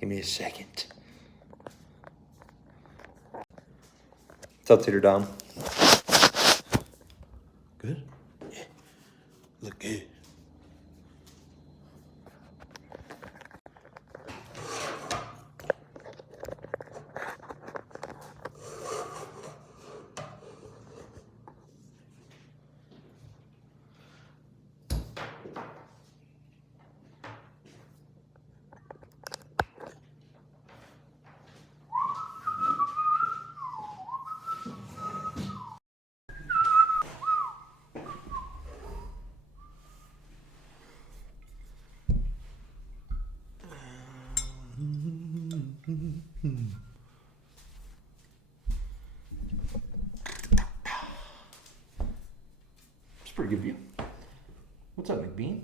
Give me a second. What's up, Tater Dom? Good? Yeah. Look good. It's a pretty good view. What's up, McBean?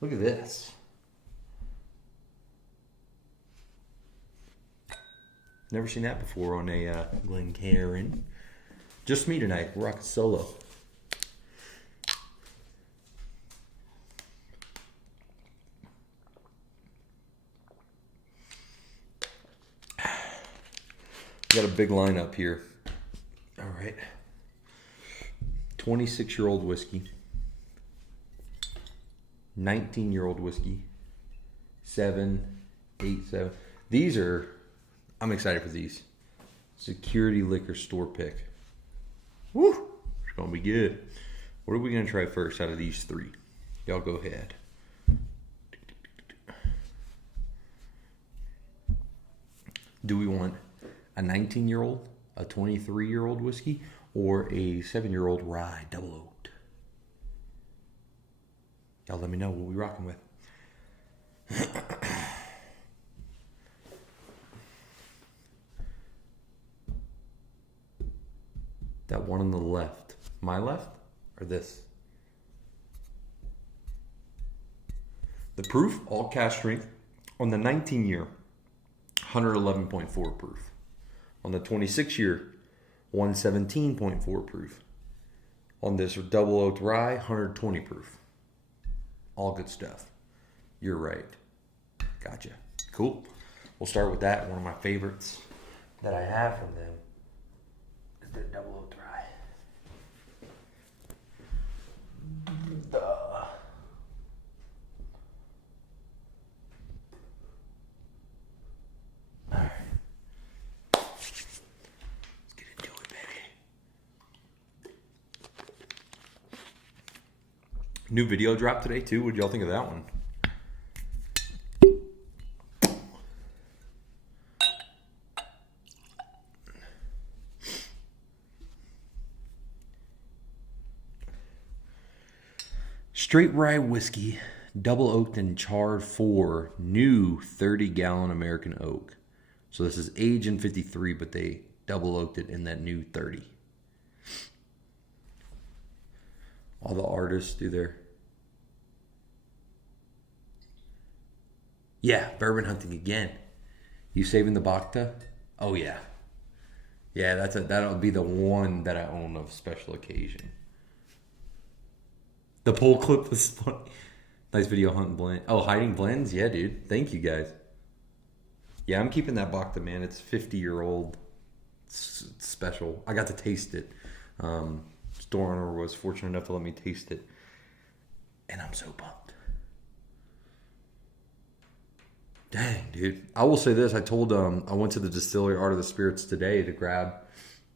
Look at this. Never seen that before on a Glencairn. Just me tonight. We're rocking solo. Got a big lineup here. All right. 26-year-old whiskey. 19-year-old whiskey. 7, 8, 7. These are, I'm excited for these. Security Liquor Store pick. Woo! It's going to be good. What are we going to try first out of these three? Y'all go ahead. Do we want a 19-year-old, a 23-year-old whiskey, or a 7-year-old rye double oaked? Y'all let me know what we rocking with. That one on the left. My left or this? The proof, all cask strength. On the 19-year, 111.4 proof. On the 26-year, 117.4 proof. On this double oaked rye, 120 proof. All good stuff. You're right. Gotcha. Cool. We'll start with that. One of my favorites that I have from them is the double oaked rye. Alright. Let's get into it, baby. New video dropped today too. What'd y'all think of that one? Straight rye whiskey, double oaked and charred for new 30-gallon American oak. So this is aged in 53, but they double oaked it in that new 30. All the artists do their... Yeah, bourbon hunting again. You saving the Bacta? Oh yeah. Yeah, that'll be the one that I own of special occasion. The pull clip was funny. Nice video, hunting blend. Oh, hiding blends? Yeah, dude. Thank you, guys. Yeah, I'm keeping that Bacta, man. It's 50-year-old special. I got to taste it. Store owner was fortunate enough to let me taste it. And I'm so pumped. Dang, dude. I will say this. I told, I went to the distillery Art of the Spirits today to grab,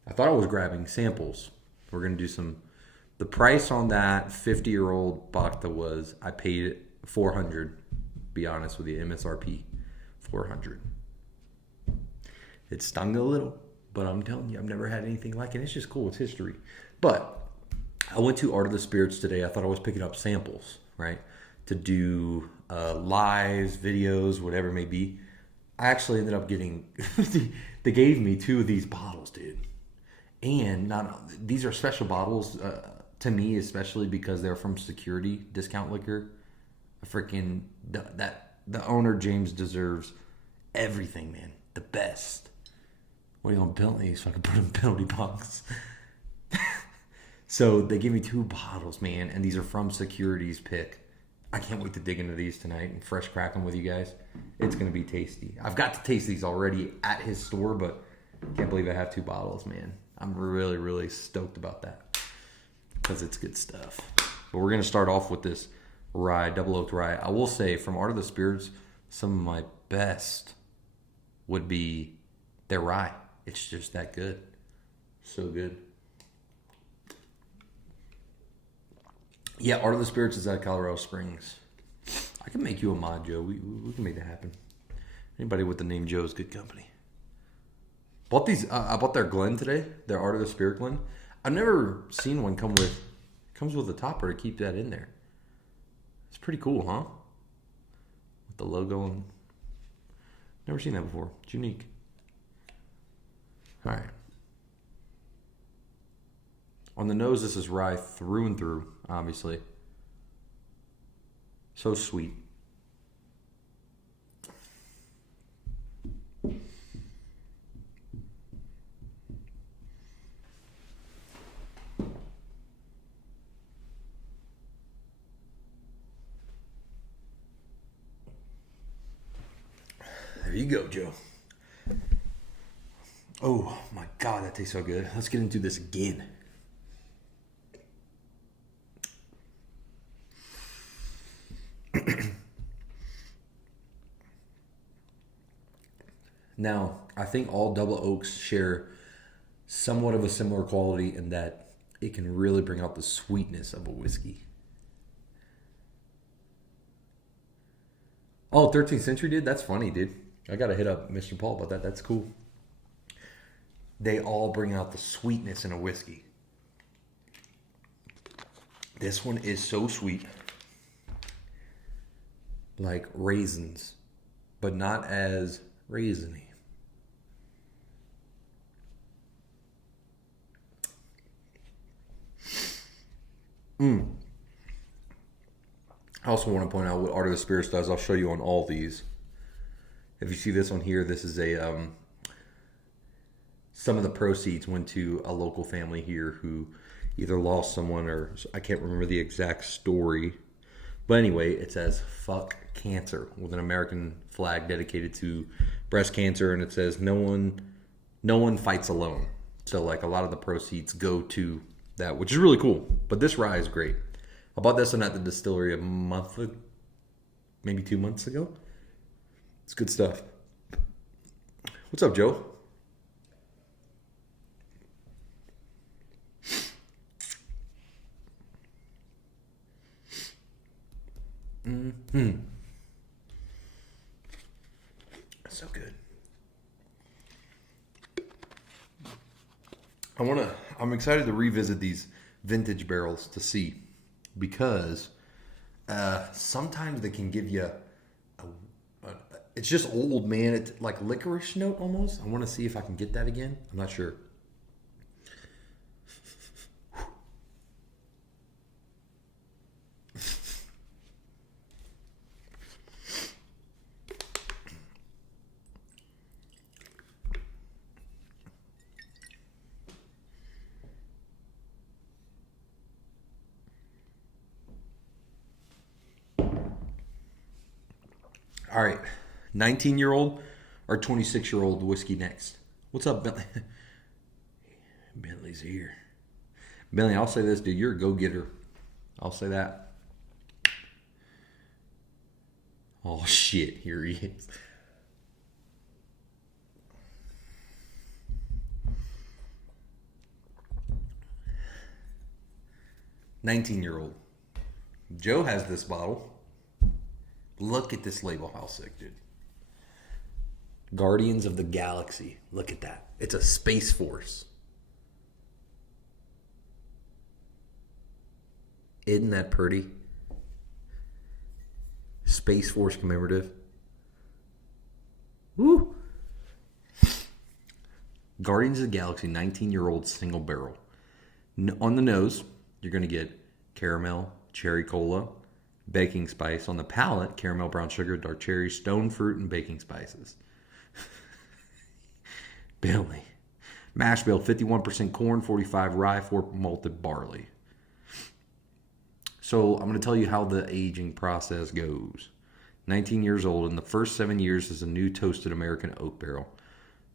I thought I was grabbing samples. We're going to do some... The price on that 50-year-old Bacta was, I paid it $400, be honest with you, MSRP, $400. It stung a little, but I'm telling you, I've never had anything like it. It's just cool. It's history. But I went to Art of the Spirits today. I thought I was picking up samples, right, to do lives, videos, whatever it may be. I actually ended up getting, they gave me 2 of these bottles, dude. And these are special bottles, to me, especially because they're from Security Discount Liquor. The owner, James, deserves everything, man. The best. What are you going to penalty so I can put in penalty box? So they gave me 2 bottles, man, and these are from Security's pick. I can't wait to dig into these tonight and fresh crack them with you guys. It's going to be tasty. I've got to taste these already at his store, but can't believe I have 2 bottles, man. I'm really, really stoked about that because it's good stuff. But we're going to start off with this rye, double oaked rye. I will say, from Art of the Spirits, some of my best would be their rye. It's just that good. So good. Yeah, Art of the Spirits is at Colorado Springs. I can make you a mod, Joe. We can make that happen. Anybody with the name Joe is good company. Bought these. I bought their Glen today. Their Art of the Spirit Glen. I've never seen one comes with a topper to keep that in there. It's pretty cool, huh? With the logo and never seen that before. It's unique. All right. On the nose, this is rye through and through, obviously. So sweet. There you go, Joe. Oh my God, that tastes so good. Let's get into this again. Now, I think all double oaks share somewhat of a similar quality in that it can really bring out the sweetness of a whiskey. Oh, 13th Century did? That's funny, dude. I got to hit up Mr. Paul about that. That's cool. They all bring out the sweetness in a whiskey. This one is so sweet. Like raisins, but not as raisiny. I also want to point out what Art of the Spirits does. I'll show you on all these. If you see this on here, this is a some of the proceeds went to a local family here who either lost someone or I can't remember the exact story. But anyway, it says "fuck cancer" with an American flag dedicated to breast cancer, and it says no one fights alone. So like a lot of the proceeds go to that, which is really cool. But this rye is great. I bought this one at the distillery maybe 2 months ago. It's good stuff. What's up, Joe? So good. I'm excited to revisit these vintage barrels to see because sometimes they can give you it's just old, man. It's like licorice note almost. I want to see if I can get that again. I'm not sure. All right, 19-year-old or 26-year-old whiskey next. What's up, Bentley? Bentley's here. Bentley, I'll say this, dude. You're a go-getter. I'll say that. Oh, shit. Here he is. "19-year-old. Joe has this bottle. Look at this label. How sick, dude. Guardians of the Galaxy. Look at that. It's a Space Force. Isn't that pretty? Space Force commemorative. Woo! Guardians of the Galaxy 19-year-old single barrel. On the nose, you're going to get caramel, cherry cola, baking spice. On the palate, caramel, brown sugar, dark cherry, stone fruit, and baking spices. Billy. Mash bill, 51% corn, 45 rye, 4 malted barley. So I'm going to tell you how the aging process goes. 19 years old. In the first 7 years is a new toasted American oak barrel.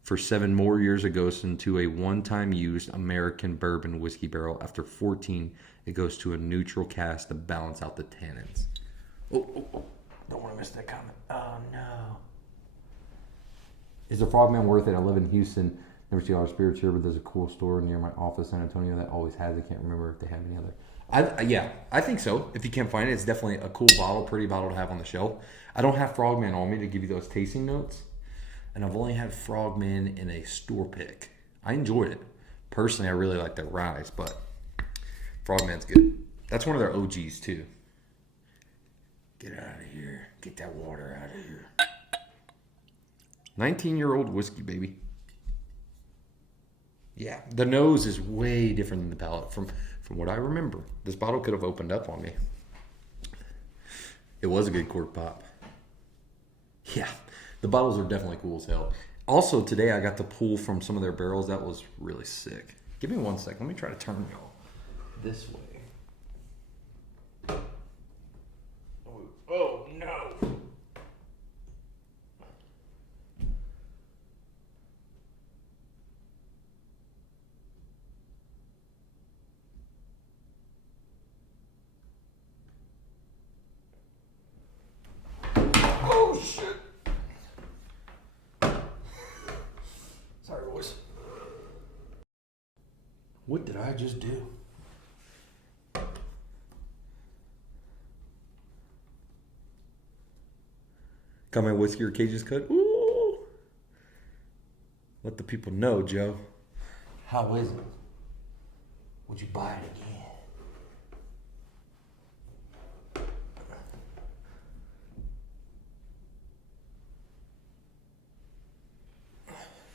For 7 more years, it goes into a one-time used American bourbon whiskey barrel. After 14, it goes to a neutral cask to balance out the tannins. Oh. Don't want to miss that comment. Oh, no. Is the Frogman worth it? I live in Houston. Never see a lot of spirits here, but there's a cool store near my office, San Antonio, that always has. I can't remember if they have any other. I think so. If you can't find it, it's definitely a cool bottle, pretty bottle to have on the shelf. I don't have Frogman on me to give you those tasting notes, and I've only had Frogman in a store pick. I enjoyed it. Personally, I really like their Rise, but Frogman's good. That's one of their OGs, too. Get out of here. Get that water out of here. 19-year-old whiskey, baby. Yeah, the nose is way different than the palate from what I remember. This bottle could have opened up on me. It was a good cork pop. Yeah, the bottles are definitely cool as hell. Also, today I got to pull from some of their barrels. That was really sick. Give me 1 second. Let me try to turn y'all this way. Oh, no. Oh, shit. Sorry, boys. What did I just do? Got my whiskey or cages cut. Ooh. Let the people know, Joe. How is it? Would you buy it again?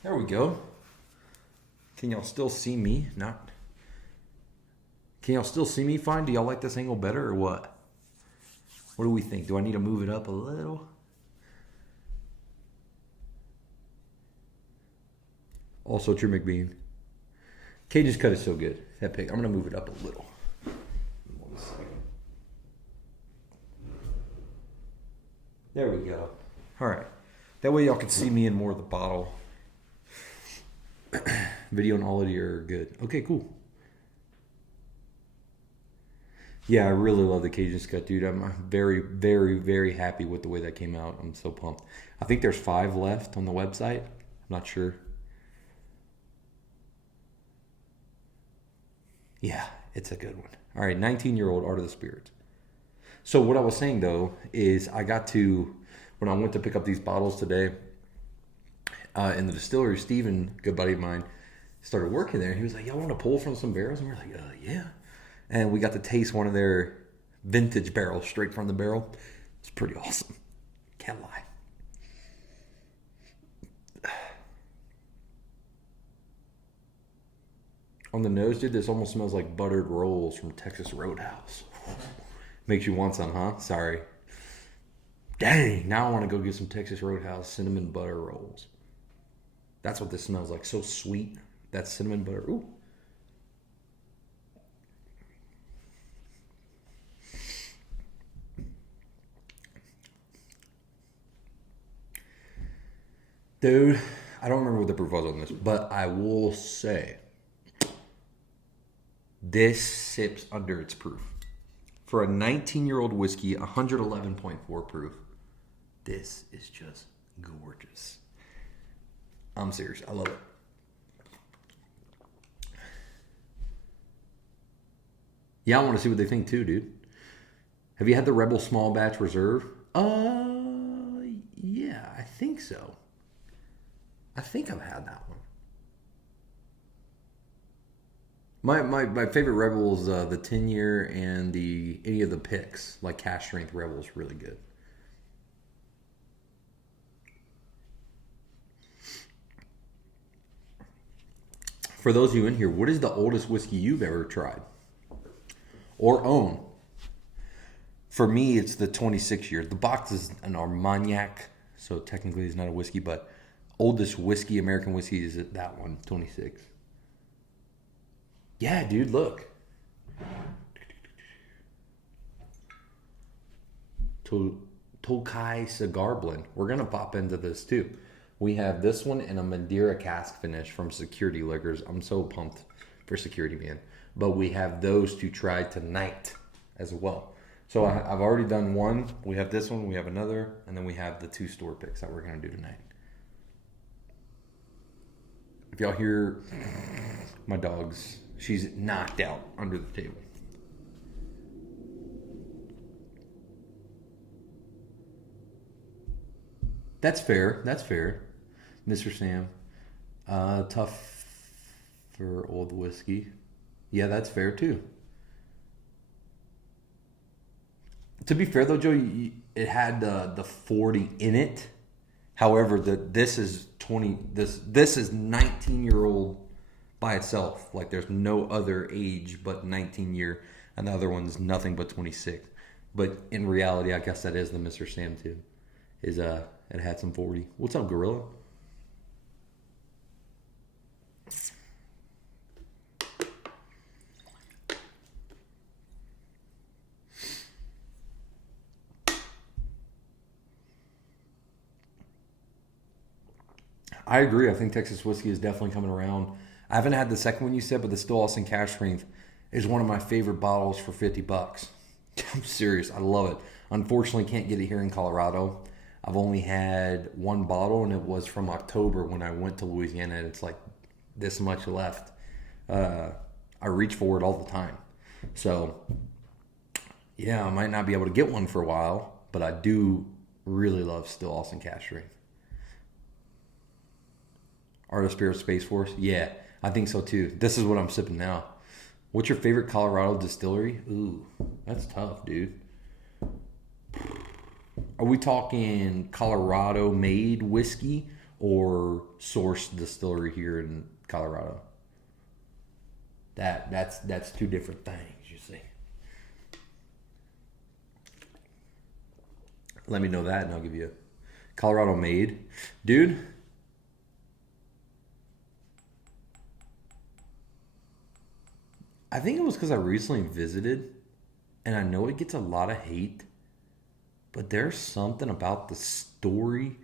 There we go. Can y'all still see me? Not. Can y'all still see me fine? Do y'all like this angle better or what? What do we think? Do I need to move it up a little? Also, True McBean. Cage's cut is so good. That pick. I'm going to move it up a little. 1 second. There we go. All right. That way y'all can see me in more of the bottle. Video and audio are good. Okay, cool. Yeah, I really love the Cage's cut, dude. I'm very, very, very happy with the way that came out. I'm so pumped. I think there's 5 left on the website. I'm not sure. Yeah, it's a good one. All right, 19-year-old Art of the Spirits. So what I was saying, though, is I got to, when I went to pick up these bottles today in the distillery, Steven, good buddy of mine, started working there. He was like, y'all want to pull from some barrels? And we're like, yeah. And we got to taste one of their vintage barrels straight from the barrel. It's pretty awesome. Can't lie. On the nose, dude, this almost smells like buttered rolls from Texas Roadhouse. Makes you want some, huh? Sorry. Dang, now I want to go get some Texas Roadhouse cinnamon butter rolls. That's what this smells like. So sweet. That cinnamon butter. Ooh. Dude, I don't remember what the proof was on this, but I will say this sips under its proof. For a 19-year-old whiskey, 111.4 proof, this is just gorgeous. I'm serious. I love it. Yeah, I want to see what they think too, dude. Have you had the Rebel Small Batch Reserve? Yeah, I think so. I think I've had that one. My favorite Rebel is the 10-year and any of the picks, like Cash Strength Rebel is really good. For those of you in here, what is the oldest whiskey you've ever tried or own? For me, it's the 26 year. The box is an Armagnac, so technically it's not a whiskey, but oldest whiskey, American whiskey, is that one, 26. Yeah, dude, look. Tokai Cigar Blend. We're going to pop into this too. We have this one and a Madeira cask finish from Security Liquors. I'm so pumped for Security, man. But we have those to try tonight as well. So I've already done one. We have this one, we have another, and then we have the 2 store picks that we're going to do tonight. If y'all hear my dog's, she's knocked out under the table. That's fair. That's fair. Mr. Sam. Tough for old whiskey. Yeah, that's fair too. To be fair though, Joe, it had the 40 in it. However, this is 20. This is 19-year-old by itself. Like there's no other age but 19-year, and the other one's nothing but 26. But in reality, I guess that is the Mr. Sam too. It had some 40. What's up, Gorilla? I agree. I think Texas whiskey is definitely coming around. I haven't had the second one you said, but the Still Austin Cash Strength is one of my favorite bottles for $50. I'm serious. I love it. Unfortunately, can't get it here in Colorado. I've only had one bottle, and it was from October when I went to Louisiana, and it's like this much left. I reach for it all the time. So, yeah, I might not be able to get one for a while, but I do really love Still Austin Cash Strength. Art of Spirit Space Force? Yeah, I think so too. This is what I'm sipping now. What's your favorite Colorado distillery? Ooh, that's tough, dude. Are we talking Colorado made whiskey or sourced distillery here in Colorado? That's 2 different things, you see. Let me know that and I'll give you a Colorado made. Dude, I think it was because I recently visited, and I know it gets a lot of hate, but there's something about the story.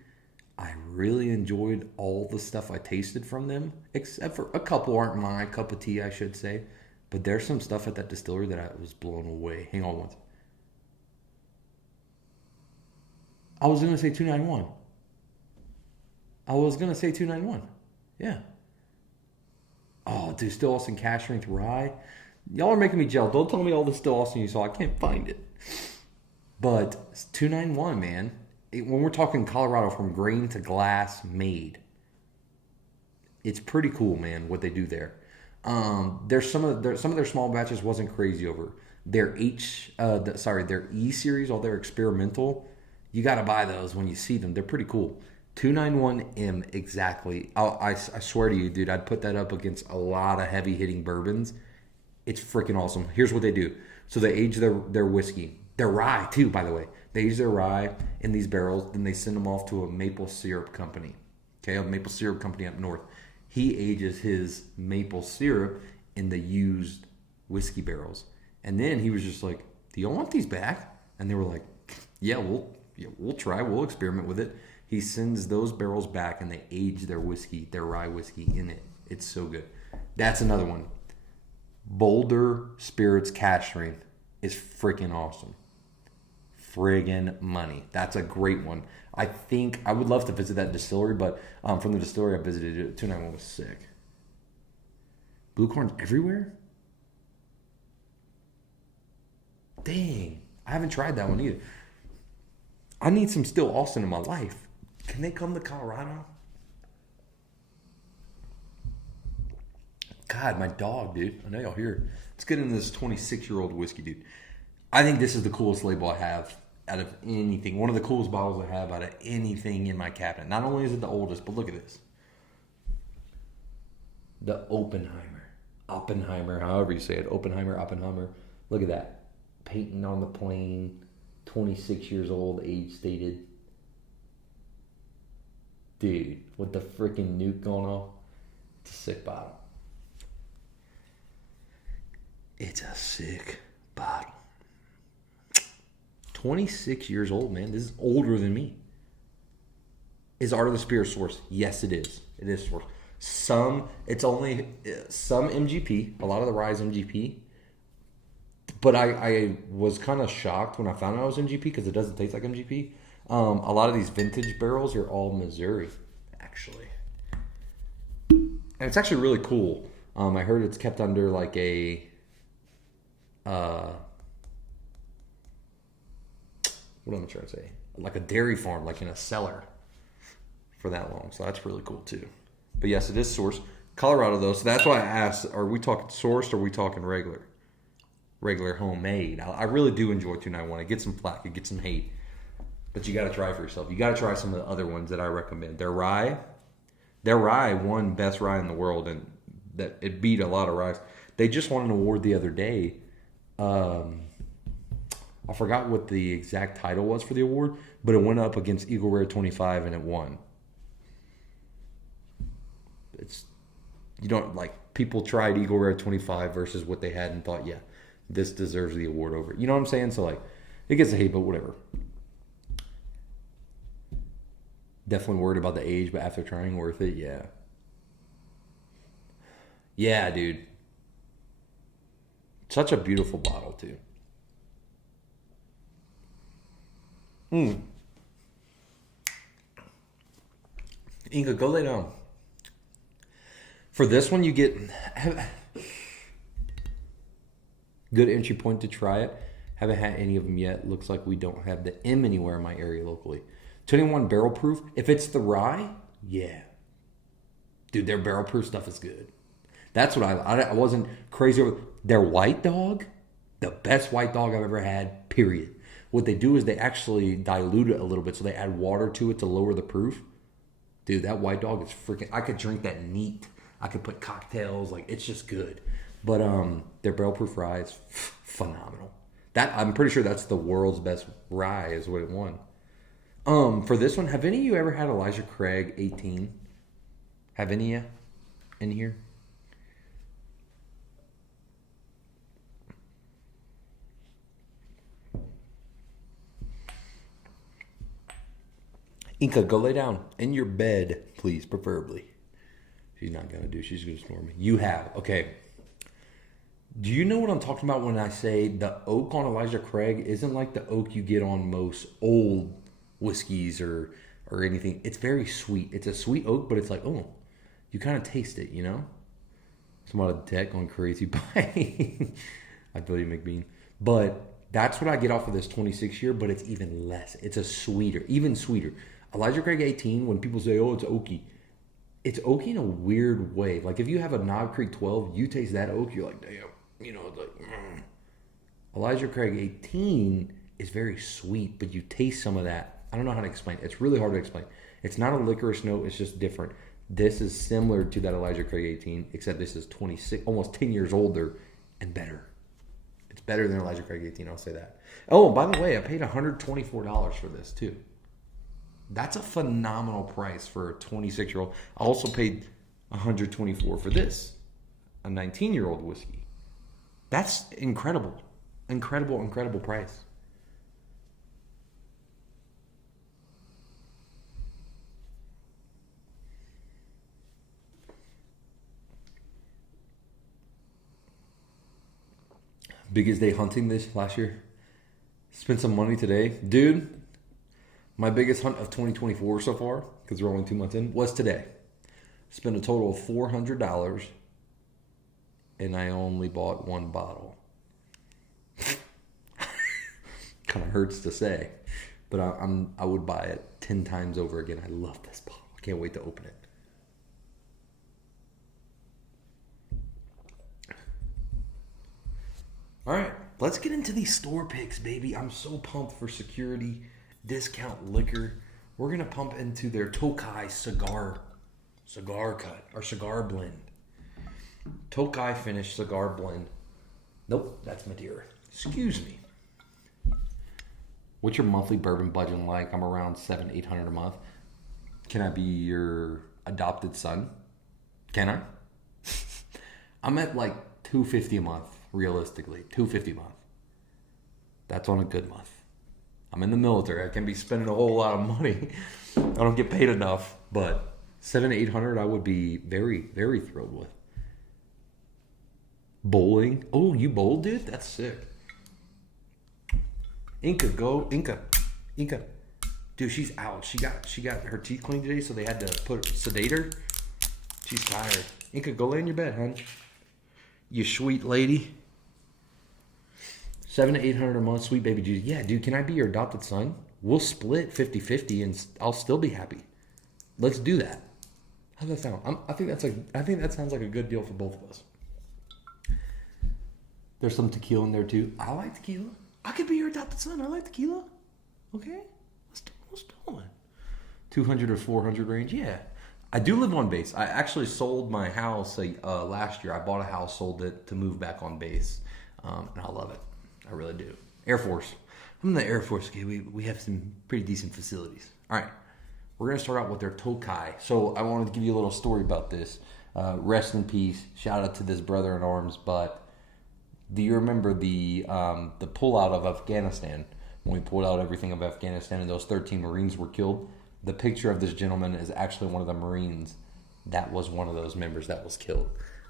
I really enjoyed all the stuff I tasted from them, except for a couple aren't my cup of tea, I should say. But there's some stuff at that distillery that I was blown away. Hang on once. I was going to say 291. I was going to say 291. Yeah. Oh, dude, Still Austin Cash Strength Rye. Y'all are making me jealous. Don't tell me all the Still Austin you saw. I can't find it. But it's 291, man. When we're talking Colorado from grain to glass made, it's pretty cool, man, what they do there. There's some of their small batches wasn't crazy over. Their their E series, all their experimental, you got to buy those when you see them. They're pretty cool. 291M exactly. I swear to you, dude, I'd put that up against a lot of heavy hitting bourbons. It's freaking awesome. Here's what they do. So they age their whiskey. Their rye, too, by the way. They age their rye in these barrels. Then they send them off to a maple syrup company. Okay, a maple syrup company up north. He ages his maple syrup in the used whiskey barrels. And then he was just like, do you want these back? And they were like, yeah, we'll try. We'll experiment with it. He sends those barrels back and they age their whiskey, their rye whiskey in it. It's so good. That's another one. Boulder Spirits Cash Strength is freaking awesome. Friggin' money. That's a great one. I think I would love to visit that distillery, but from the distillery I visited, 291 was sick. Blue corn everywhere? Dang. I haven't tried that one either. I need some Still Austin in my life. Can they come to Colorado? God, my dog, dude. I know y'all hear. Let's get into this 26-year-old whiskey, dude. I think this is the coolest label I have out of anything. One of the coolest bottles I have out of anything in my cabinet. Not only is it the oldest, but look at this. The Oppenheimer, however you say it. Oppenheimer. Look at that. Painting on the plane. 26 years old, age stated. Dude, with the freaking nuke going on. It's a sick bottle. It's a sick bottle. 26 years old, man. This is older than me. Is Art of the Spirit source? Yes, it is. It is source. It's only some MGP, a lot of the rye is MGP. But I was kind of shocked when I found out it was MGP because it doesn't taste like MGP. A lot of these vintage barrels are all Missouri, actually. And it's actually really cool. I heard it's kept under like a... what am I trying to say? Like a dairy farm, like in a cellar for that long. So that's really cool too. But yes, it is sourced. Colorado though, so that's why I asked, are we talking sourced or are we talking regular? Regular homemade. I really do enjoy 291. It gets some flack, it gets some hate. But you got to try for yourself. You got to try some of the other ones that I recommend. Their rye won best rye in the world, and that it beat a lot of ryes. They just won an award the other day. I forgot what the exact title was for the award, but it went up against Eagle Rare 25 and it won. You don't like, people tried Eagle Rare 25 versus what they had and thought, yeah, this deserves the award over it. You know what I'm saying? So like, it gets a hate, but whatever. Definitely worried about the age, but after trying, worth it, yeah. Yeah, dude. Such a beautiful bottle, too. Inga, go lay down. For this one, you get good entry point to try it. Haven't had any of them yet. Looks like we don't have the M anywhere in my area locally. 21 barrel proof. If it's the rye, yeah. Dude, their barrel proof stuff is good. That's what I wasn't crazy with. Their white dog, the best white dog I've ever had, period. What they do is they actually dilute it a little bit, so they add water to it to lower the proof. Dude, that white dog is freaking... I could drink that neat. I could put cocktails. Like, it's just good. But their barrel proof rye is phenomenal. I'm pretty sure that's the world's best rye is what it won. For this one, have any of you ever had Elijah Craig 18? Have any of you in here? Inca, go lay down in your bed, please, preferably. She's not going to do. She's going to snore me. You have. Okay. Do you know what I'm talking about when I say the oak on Elijah Craig isn't like the oak you get on most old whiskeys or anything? It's very sweet. It's a sweet oak, but it's like, oh, you kind of taste it, you know? Somebody on the deck going crazy by I feel you, McBean. But that's what I get off of this 26 year, but it's even less. It's a sweeter, even sweeter. Elijah Craig 18, when people say, oh, it's oaky, it's oaky in a weird way. Like if you have a Knob Creek 12, you taste that oak, you're like, damn, you know, it's like, Elijah Craig 18 is very sweet, but you taste some of that. I don't know how to explain it. It's really hard to explain. It's not a licorice note, it's just different. This is similar to that Elijah Craig 18, except this is 26, almost 10 years older and better. It's better than Elijah Craig 18, I'll say that. Oh, by the way, I paid $124 for this too. That's a phenomenal price for a 26-year-old. I also paid $124 for this, a 19-year-old whiskey. That's incredible. Incredible, incredible price. Biggest day hunting this last year. Spent some money today. Dude, my biggest hunt of 2024 so far, because we're only 2 months in, was today. Spent a total of $400, and I only bought one bottle. Kind of hurts to say, but I would buy it 10 times over again. I love this bottle. I can't wait to open it. All right, let's get into these store picks, baby. I'm so pumped for Security Discount Liquor. We're going to pump into their Tokai cigar cut, or cigar blend. Tokai finished cigar blend. Nope, that's Madeira. Excuse me. What's your monthly bourbon budget like? I'm around $700-800 a month. Can I be your adopted son? Can I? I'm at like $250 a month, realistically. $250 a month. That's on a good month. I'm in the military. I can't be spending a whole lot of money. I don't get paid enough, but 700 to 800 I would be very, very thrilled with. Bowling. Oh, you bowled, dude? That's sick. Inca, go. Inca. Inca. Dude, she's out. She got her teeth cleaned today, so they had to sedate her. She's tired. Inca, go lay in your bed, hon. You sweet lady. 700 to 800 a month, sweet baby Jesus. Yeah, dude, can I be your adopted son? We'll split 50-50 and I'll still be happy. Let's do that. How's that sound? I think that sounds like a good deal for both of us. There's some tequila in there too. I like tequila. I could be your adopted son. I like tequila. Okay? Let's do it. 200 or 400 range? Yeah. I do live on base. I actually sold my house last year. I bought a house, sold it to move back on base. And I love it. I really do. Air Force. I'm in the Air Force. Okay, we have some pretty decent facilities. All right. We're going to start out with their Tokai. So I wanted to give you a little story about this. Rest in peace. Shout out to this brother in arms. But do you remember the pullout of Afghanistan? When we pulled out everything of Afghanistan and those 13 Marines were killed? The picture of this gentleman is actually one of the Marines that was one of those members that was killed.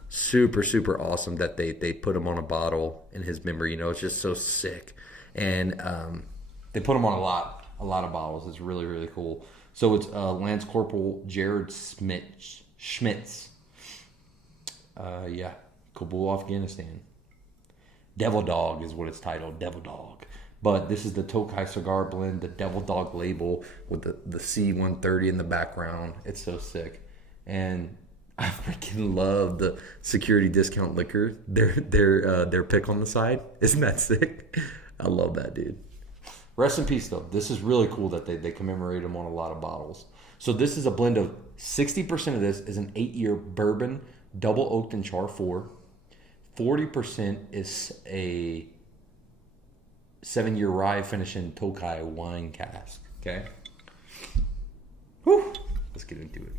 Super, super awesome that they put him on a bottle in his memory. You know, it's just so sick. And they put him on a lot of bottles. It's really, really cool. So it's Lance Corporal Jared Schmitz. Kabul, Afghanistan. Devil Dog is what it's titled, Devil Dog. But this is the Tokai cigar blend, the Devil Dog label with the C-130 in the background. It's so sick. And I freaking love the security discount liquor. Their pick on the side. Isn't that sick? I love that, dude. Rest in peace, though. This is really cool that they commemorate him on a lot of bottles. So this is a blend of 60% of this is an 8-year bourbon, double oaked and char 4. 40% is a 7-year rye finishing Tokai wine cask. Okay? Whew. Let's get into it.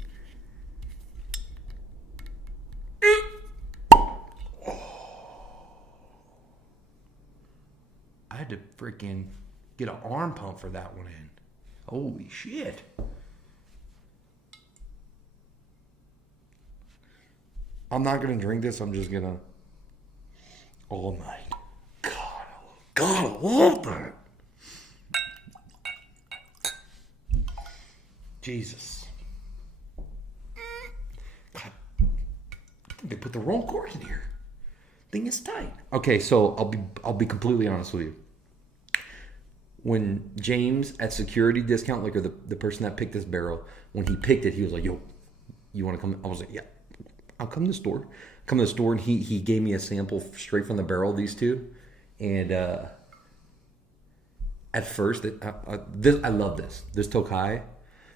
I had to freaking get an arm pump for that one in. Holy shit. I'm not going to drink this. I'm just going to all night. God, I love that. Jesus. God, I think they put the wrong cork in here. Thing is tight. Okay, so I'll be completely honest with you. When James at Security Discount Liquor, the person that picked this barrel, when he picked it, he was like, "Yo, you want to come?" I was like, "Yeah, I'll come to the store." Come to the store, and he gave me a sample straight from the barrel. These two, and at first, I love this Tokai,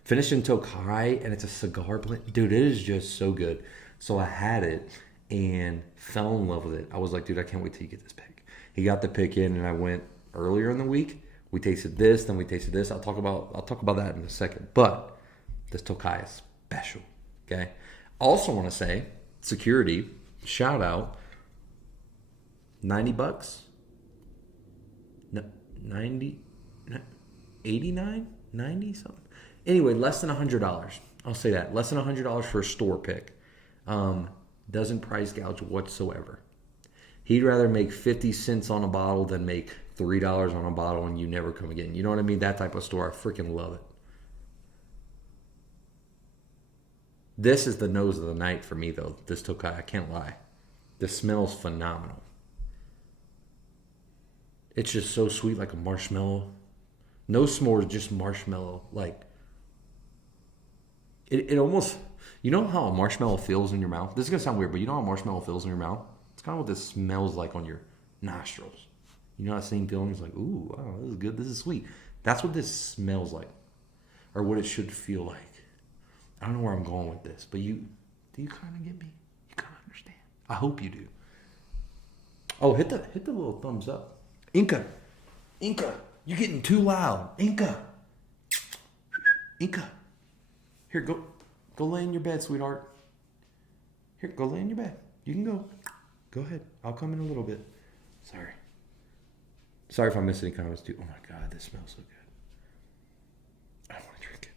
finished in Tokai, and it's a cigar blend, dude. It is just so good. So I had it and fell in love with it. I was like, dude, I can't wait till you get this pick. He got the pick in, and I went earlier in the week. We tasted this, then we tasted this. I'll talk about that in a second. But this Tokai is special. Okay. Also want to say, Security, shout out, $90. No, 90, 89, 90 something. Anyway, less than $100. I'll say that. Less than $100 for a store pick. Doesn't price gouge whatsoever. He'd rather make 50 cents on a bottle than make $3 on a bottle and you never come again. You know what I mean? That type of store. I freaking love it. This is the nose of the night for me, though. This Tokai, I can't lie. This smells phenomenal. It's just so sweet, like a marshmallow. No s'mores, just marshmallow. Like, it almost... You know how a marshmallow feels in your mouth? This is going to sound weird, but you know how a marshmallow feels in your mouth? It's kind of what this smells like on your nostrils. You know that same feeling? It's like, ooh, wow, this is good. This is sweet. That's what this smells like. Or what it should feel like. I don't know where I'm going with this, but do you kind of get me? You kind of understand. I hope you do. Oh, hit the little thumbs up. Inca, you're getting too loud. Inca. Here, go lay in your bed, sweetheart. Here, go lay in your bed. You can go. Go ahead. I'll come in a little bit. Sorry. Sorry if I missed any comments too. Oh my God, this smells so good. I want to drink it.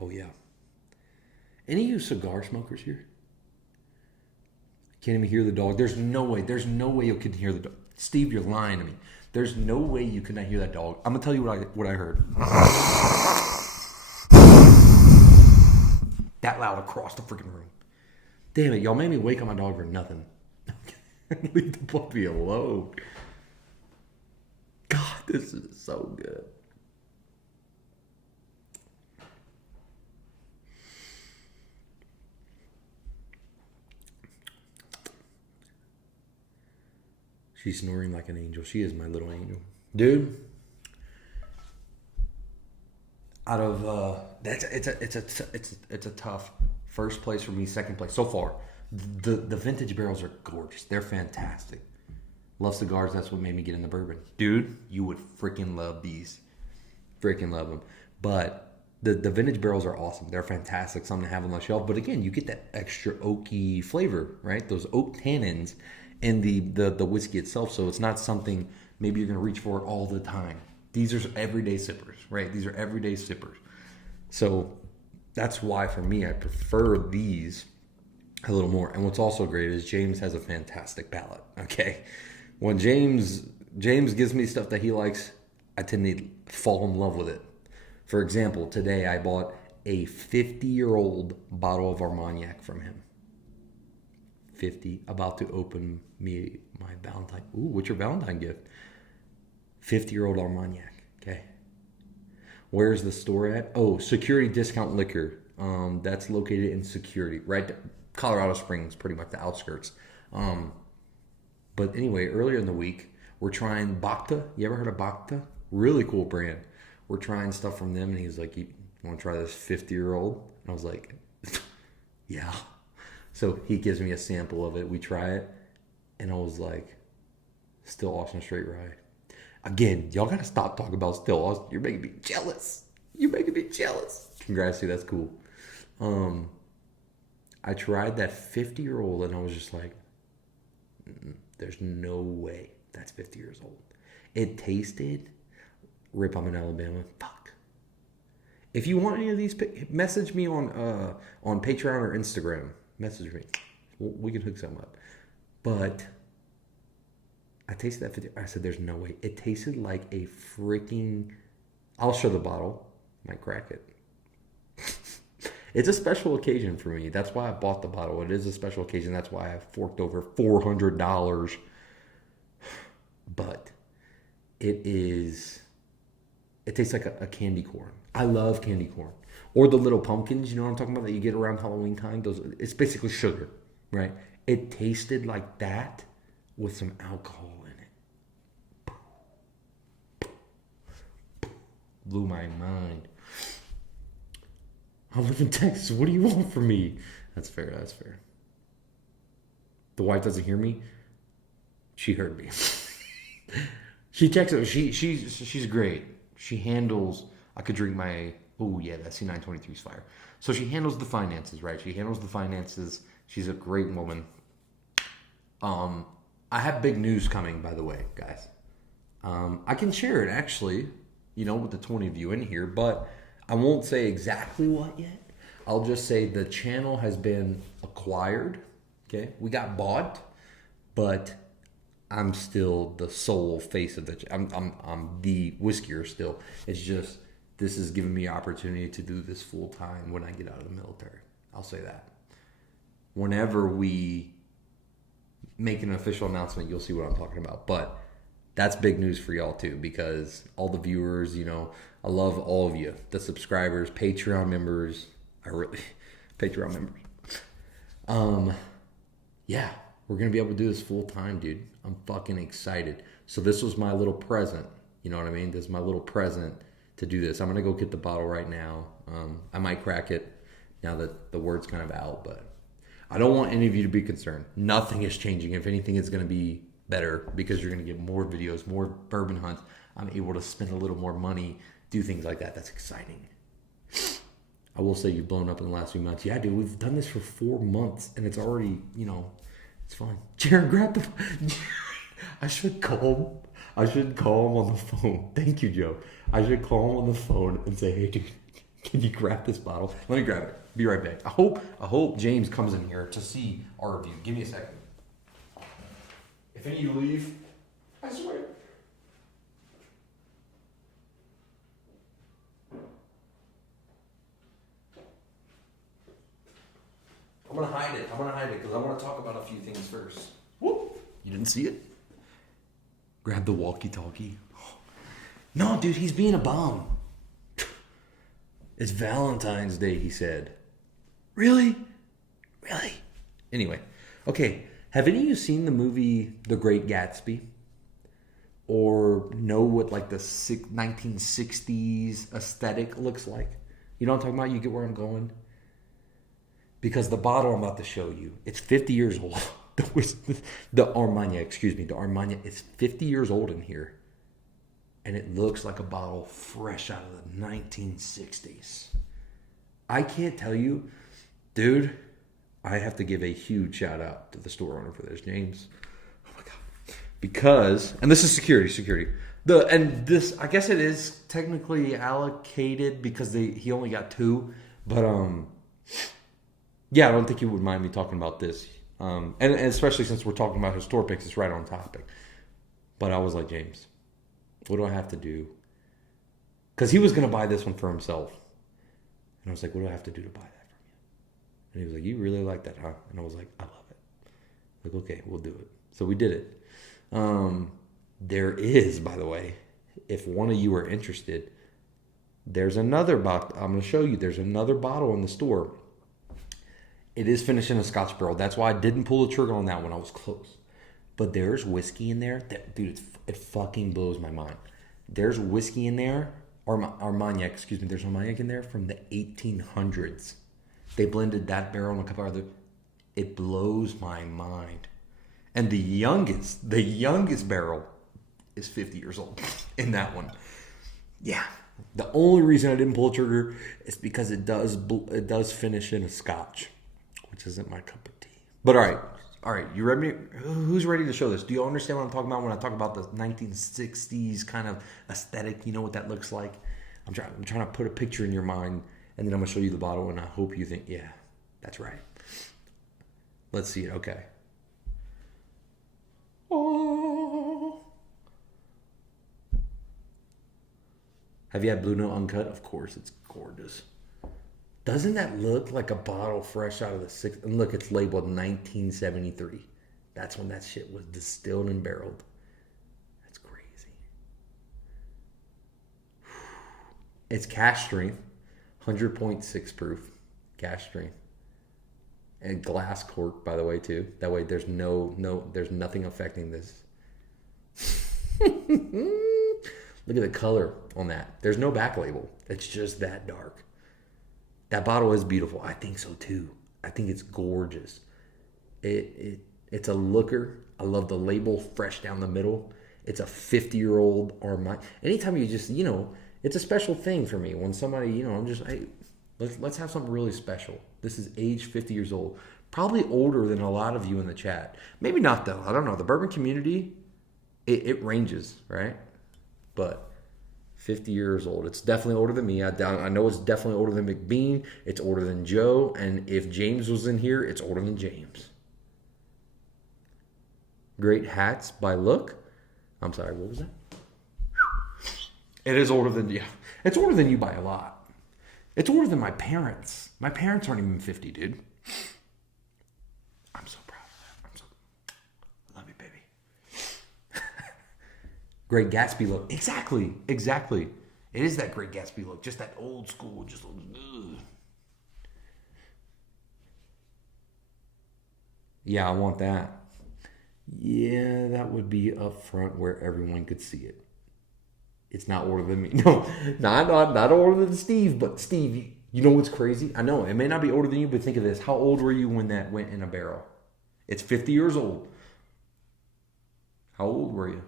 Oh yeah. Any of you cigar smokers here? Can't even hear the dog. There's no way. There's no way you can hear the dog. Steve, you're lying to me. There's no way you could not hear that dog. I'm gonna tell you what I heard. That loud across the freaking room. Damn it, y'all made me wake up my dog for nothing. Leave the puppy alone. God, this is so good. She's snoring like an angel. She is my little angel. Dude, out of it's a tough first place for me, second place so far. The vintage barrels are gorgeous. They're fantastic. Love cigars. That's what made me get into bourbon. Dude, you would freaking love these. Freaking love them. But the vintage barrels are awesome. They're fantastic. Something to have on the shelf. But again, you get that extra oaky flavor, right? Those oak tannins in the whiskey itself. So it's not something maybe you're going to reach for all the time. These are everyday sippers, right? These are everyday sippers. So that's why for me, I prefer these a little more. And what's also great is James has a fantastic palate. Okay. When James gives me stuff that he likes, I tend to fall in love with it. For example, today I bought a 50-year-old bottle of Armagnac from him. 50, about to open me my Valentine. Ooh, what's your Valentine gift? 50-year-old Armagnac. Okay. Where's the store at? Oh, Security Discount Liquor. That's located in Security, right? Colorado Springs, pretty much the outskirts. But anyway, earlier in the week, we're trying Bacta. You ever heard of Bacta? Really cool brand. We're trying stuff from them, and he's like, "You want to try this 50-year-old?" And I was like, "Yeah." So he gives me a sample of it. We try it, and I was like, "Still Austin Straight Rye." Again, y'all gotta stop talking about Still Austin. You're making me jealous. You're making me jealous. Congrats, dude. That's cool. I tried that 50-year-old, and I was just like, there's no way that's 50 years old. It tasted, rip, I'm in Alabama. Fuck. If you want any of these, message me on Patreon or Instagram. Message me. We can hook something up. But I tasted that 50. I said, there's no way. It tasted like a freaking... I'll show the bottle. Might crack it. It's a special occasion for me. That's why I bought the bottle. It is a special occasion. That's why I forked over $400. But it tastes like a candy corn. I love candy corn. Or the little pumpkins, you know what I'm talking about, that you get around Halloween time? It's basically sugar, right? It tasted like that with some alcohol in it. Blew my mind. I live in Texas. What do you want from me? That's fair. That's fair. The wife doesn't hear me. She heard me. She texted. She's great. She handles. I could drink my. Oh yeah, that C923 is fire. So she handles the finances, right? She handles the finances. She's a great woman. I have big news coming, by the way, guys. I can share it actually, with the 20 of you in here, but I won't say exactly what yet. I'll just say the channel has been acquired. Okay, we got bought, but I'm still the sole face of the. I'm the whiskier still. It's just this is giving me opportunity to do this full time when I get out of the military. I'll say that. Whenever we make an official announcement, you'll see what I'm talking about. But that's big news for y'all too, because all the viewers, I love all of you, the subscribers, Patreon members. Patreon members. Yeah, we're going to be able to do this full time, dude. I'm fucking excited. So this was my little present. You know what I mean? This is my little present to do this. I'm going to go get the bottle right now. I might crack it now that the word's kind of out, but I don't want any of you to be concerned. Nothing is changing. If anything, it's going to be better because you're going to get more videos, more bourbon hunts. I'm able to spend a little more money do things like that. That's exciting. I will say you've blown up in the last few months. Yeah, dude, we've done this for 4 months, and it's already, it's fun. Jared, grab the. I should call him. I should call him on the phone. Thank you, Joe. I should call him on the phone and say, hey, dude, can you grab this bottle? Let me grab it. Be right back. I hope James comes in here to see our review. Give me a second. If any of you leave, I swear. I'm going to hide it because I want to talk about a few things first. Whoop. You didn't see it? Grab the walkie-talkie. No, dude, he's being a bum. It's Valentine's Day, he said. Really? Really? Anyway, okay. Have any of you seen the movie The Great Gatsby? Or know what like the 1960s aesthetic looks like? You know what I'm talking about? You get where I'm going? Because the bottle I'm about to show you, it's 50 years old. The Armagnac is 50 years old in here. And it looks like a bottle fresh out of the 1960s. I can't tell you, dude, I have to give a huge shout out to the store owner for this, James. Oh my God. Because, and this is security. I guess it is technically allocated because he only got 2. But, yeah, I don't think you would mind me talking about this. And especially since we're talking about historic picks, it's right on topic. But I was like, James, what do I have to do? Because he was going to buy this one for himself. And I was like, what do I have to do to buy that from you? And he was like, you really like that, huh? And I was like, I love it. Like, okay, we'll do it. So we did it. There is, by the way, if one of you are interested, there's another bottle. I'm going to show you. There's another bottle in the store. It is finished in a Scotch barrel. That's why I didn't pull the trigger on that one. I was close. But there's whiskey in there. Dude, it fucking blows my mind. There's whiskey in there. Armagnac, excuse me. There's Armagnac in there from the 1800s. They blended that barrel and a couple other. It blows my mind. And the youngest barrel is 50 years old in that one. Yeah. The only reason I didn't pull the trigger is because it does finish in a Scotch, which isn't my cup of tea. But all right, you ready? Who's ready to show this? Do you understand what I'm talking about when I talk about the 1960s kind of aesthetic? You know what that looks like? I'm trying to put a picture in your mind, and then I'm going to show you the bottle, and I hope you think, yeah, that's right. Let's see it. Okay. Oh. Have you had Blue Note Uncut? Of course, it's gorgeous. Doesn't that look like a bottle fresh out of the 60s? And look, it's labeled 1973. That's when that shit was distilled and barreled. That's crazy. It's cash strength, 100.6 proof, cash strength, and glass cork, by the way, too. That way, there's there's nothing affecting this. Look at the color on that. There's no back label. It's just that dark. That bottle is beautiful. I think so too. I think it's gorgeous. It's a looker. I love the label, fresh down the middle. It's a 50-year-old Armagnac. Anytime you just, it's a special thing for me when somebody, I'm just, hey, let's have something really special. This is age 50 years old. Probably older than a lot of you in the chat. Maybe not though. I don't know. The bourbon community, it ranges, right? But 50 years old. It's definitely older than me. I know it's definitely older than McBean. It's older than Joe. And if James was in here, it's older than James. Great hats by Look. I'm sorry, what was that? It is older than you. It's older than you by a lot. It's older than my parents. My parents aren't even 50, dude. I'm so proud of that. I love you, baby. Great Gatsby look. Exactly. It is that Great Gatsby look. Just that old school. Just ugh. Yeah, I want that. Yeah, that would be up front where everyone could see it. It's not older than me. No, not older than Steve. But Steve, you know what's crazy? I know it may not be older than you, but think of this. How old were you when that went in a barrel? It's 50 years old. How old were you?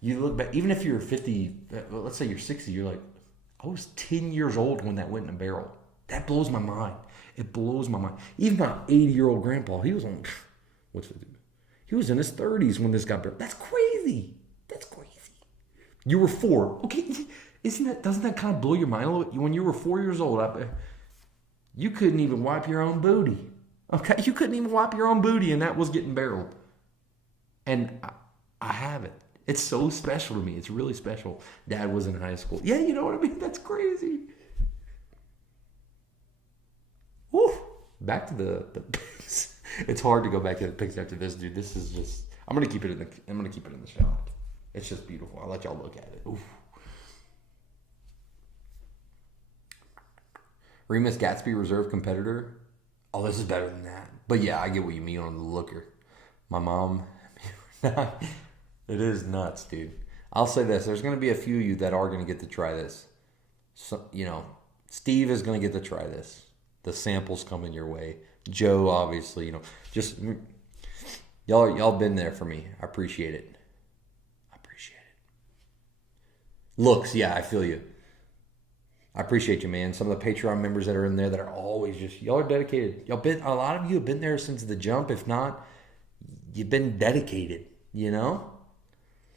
You look back, even if you're 50, let's say you're 60, you're like, I was 10 years old when that went in a barrel. That blows my mind. It blows my mind. Even my 80-year-old grandpa, he was on, what's it? He was in his 30s when this got barreled. That's crazy. That's crazy. You were 4. Okay, doesn't that kind of blow your mind a little? When you were 4 years old, you couldn't even wipe your own booty. Okay, you couldn't even wipe your own booty, and that was getting barreled. And I have it. It's so special to me. It's really special. Dad was in high school. Yeah, you know what I mean? That's crazy. Woo. Back to the pics. It's hard to go back to the pics after this, dude. This is just. I'm gonna keep it in the shop. It's just beautiful. I'll let y'all look at it. Oof. Remus Gatsby Reserve competitor. Oh, this is better than that. But yeah, I get what you mean on the looker. My mom. It is nuts, dude. I'll say this. There's going to be a few of you that are going to get to try this. So, Steve is going to get to try this. The samples coming your way. Joe, obviously, just y'all been there for me. I appreciate it. Looks, yeah, I feel you. I appreciate you, man. Some of the Patreon members that are in there that are always y'all are dedicated. A lot of you have been there since the jump. If not, you've been dedicated,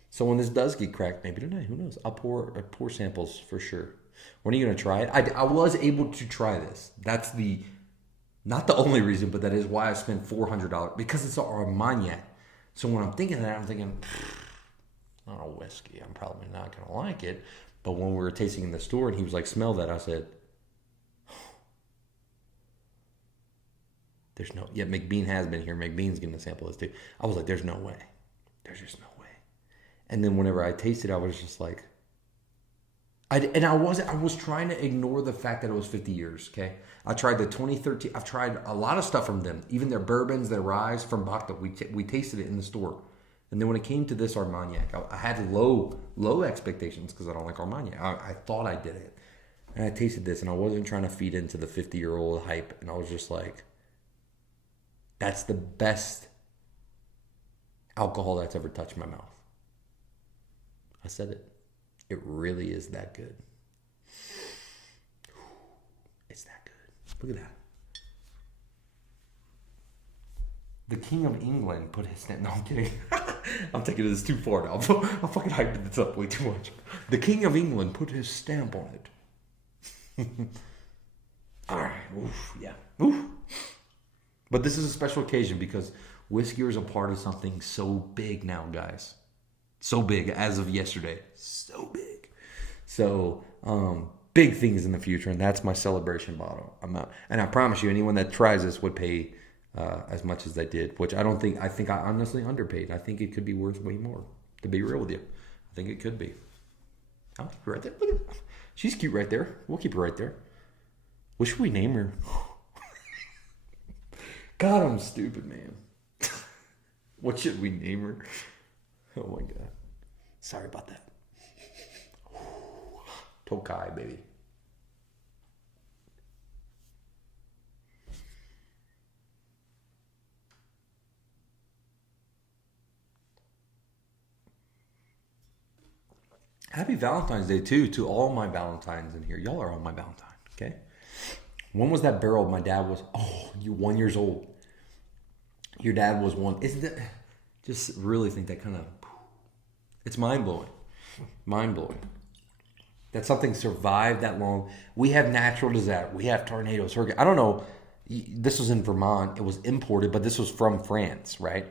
So when this does get cracked, maybe tonight, who knows? I'll pour samples for sure. When are you going to try it? I was able to try this. That's not the only reason, but that is why I spent $400 because it's Armagnac. So when I'm thinking that, I'm thinking, not a whiskey. I'm probably not going to like it. But when we were tasting in the store and he was like, smell that, I said, there's no, yeah, McBean has been here. McBean's getting a sample of this too. I was like, there's no way. There's just no way. And then whenever I tasted, I was just like, I was trying to ignore the fact that it was 50 years, okay? I tried the 2013, I've tried a lot of stuff from them, even their bourbons, their ryes from Bacta. We tasted it in the store. And then when it came to this Armagnac, I had low expectations because I don't like Armagnac. I thought I did it. And I tasted this and I wasn't trying to feed into the 50-year-old hype. And I was just like, that's the best alcohol that's ever touched my mouth. I said it. It really is that good. It's that good. Look at that. The King of England put his stamp. No, I'm kidding. I'm taking this too far now. I'm fucking hyping this up way too much. The King of England put his stamp on it. All right. Oof. Yeah. Oof. But this is a special occasion because whiskey is a part of something so big now, guys. So big as of yesterday. So big. So, big things in the future, and that's my celebration bottle. And I promise you, anyone that tries this would pay as much as I did, which I think I honestly underpaid. I think it could be worth way more, to be real with you. I think it could be. I'll keep her right there. Look at her. She's cute right there. We'll keep her right there. What should we name her? God, I'm stupid, man. What should we name her? Oh my God. Sorry about that. Tokai, baby. Happy Valentine's Day, too, to all my Valentines in here. Y'all are all my Valentine, okay? When was that barrel? My dad was, you 1 year old. Your dad was one. Isn't that, just really think that kind of, it's mind-blowing. Mind-blowing. That something survived that long. We have natural disaster. We have tornadoes, hurricanes. I don't know. This was in Vermont. It was imported, but this was from France, right?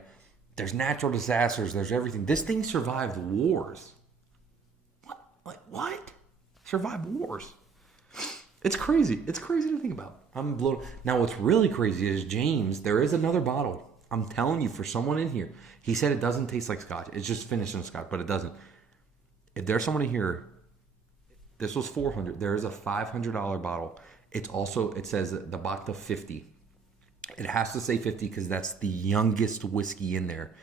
There's natural disasters. There's everything. This thing survived wars. What? Survived wars. It's crazy. It's crazy to think about. I'm blown. Now, what's really crazy is James, there is another bottle. I'm telling you, for someone in here, he said it doesn't taste like scotch. It's just finished in scotch, but it doesn't. If there's someone in here, this was $400. There is a $500 bottle. It's also, it says the Bacta 50. It has to say 50 because that's the youngest whiskey in there.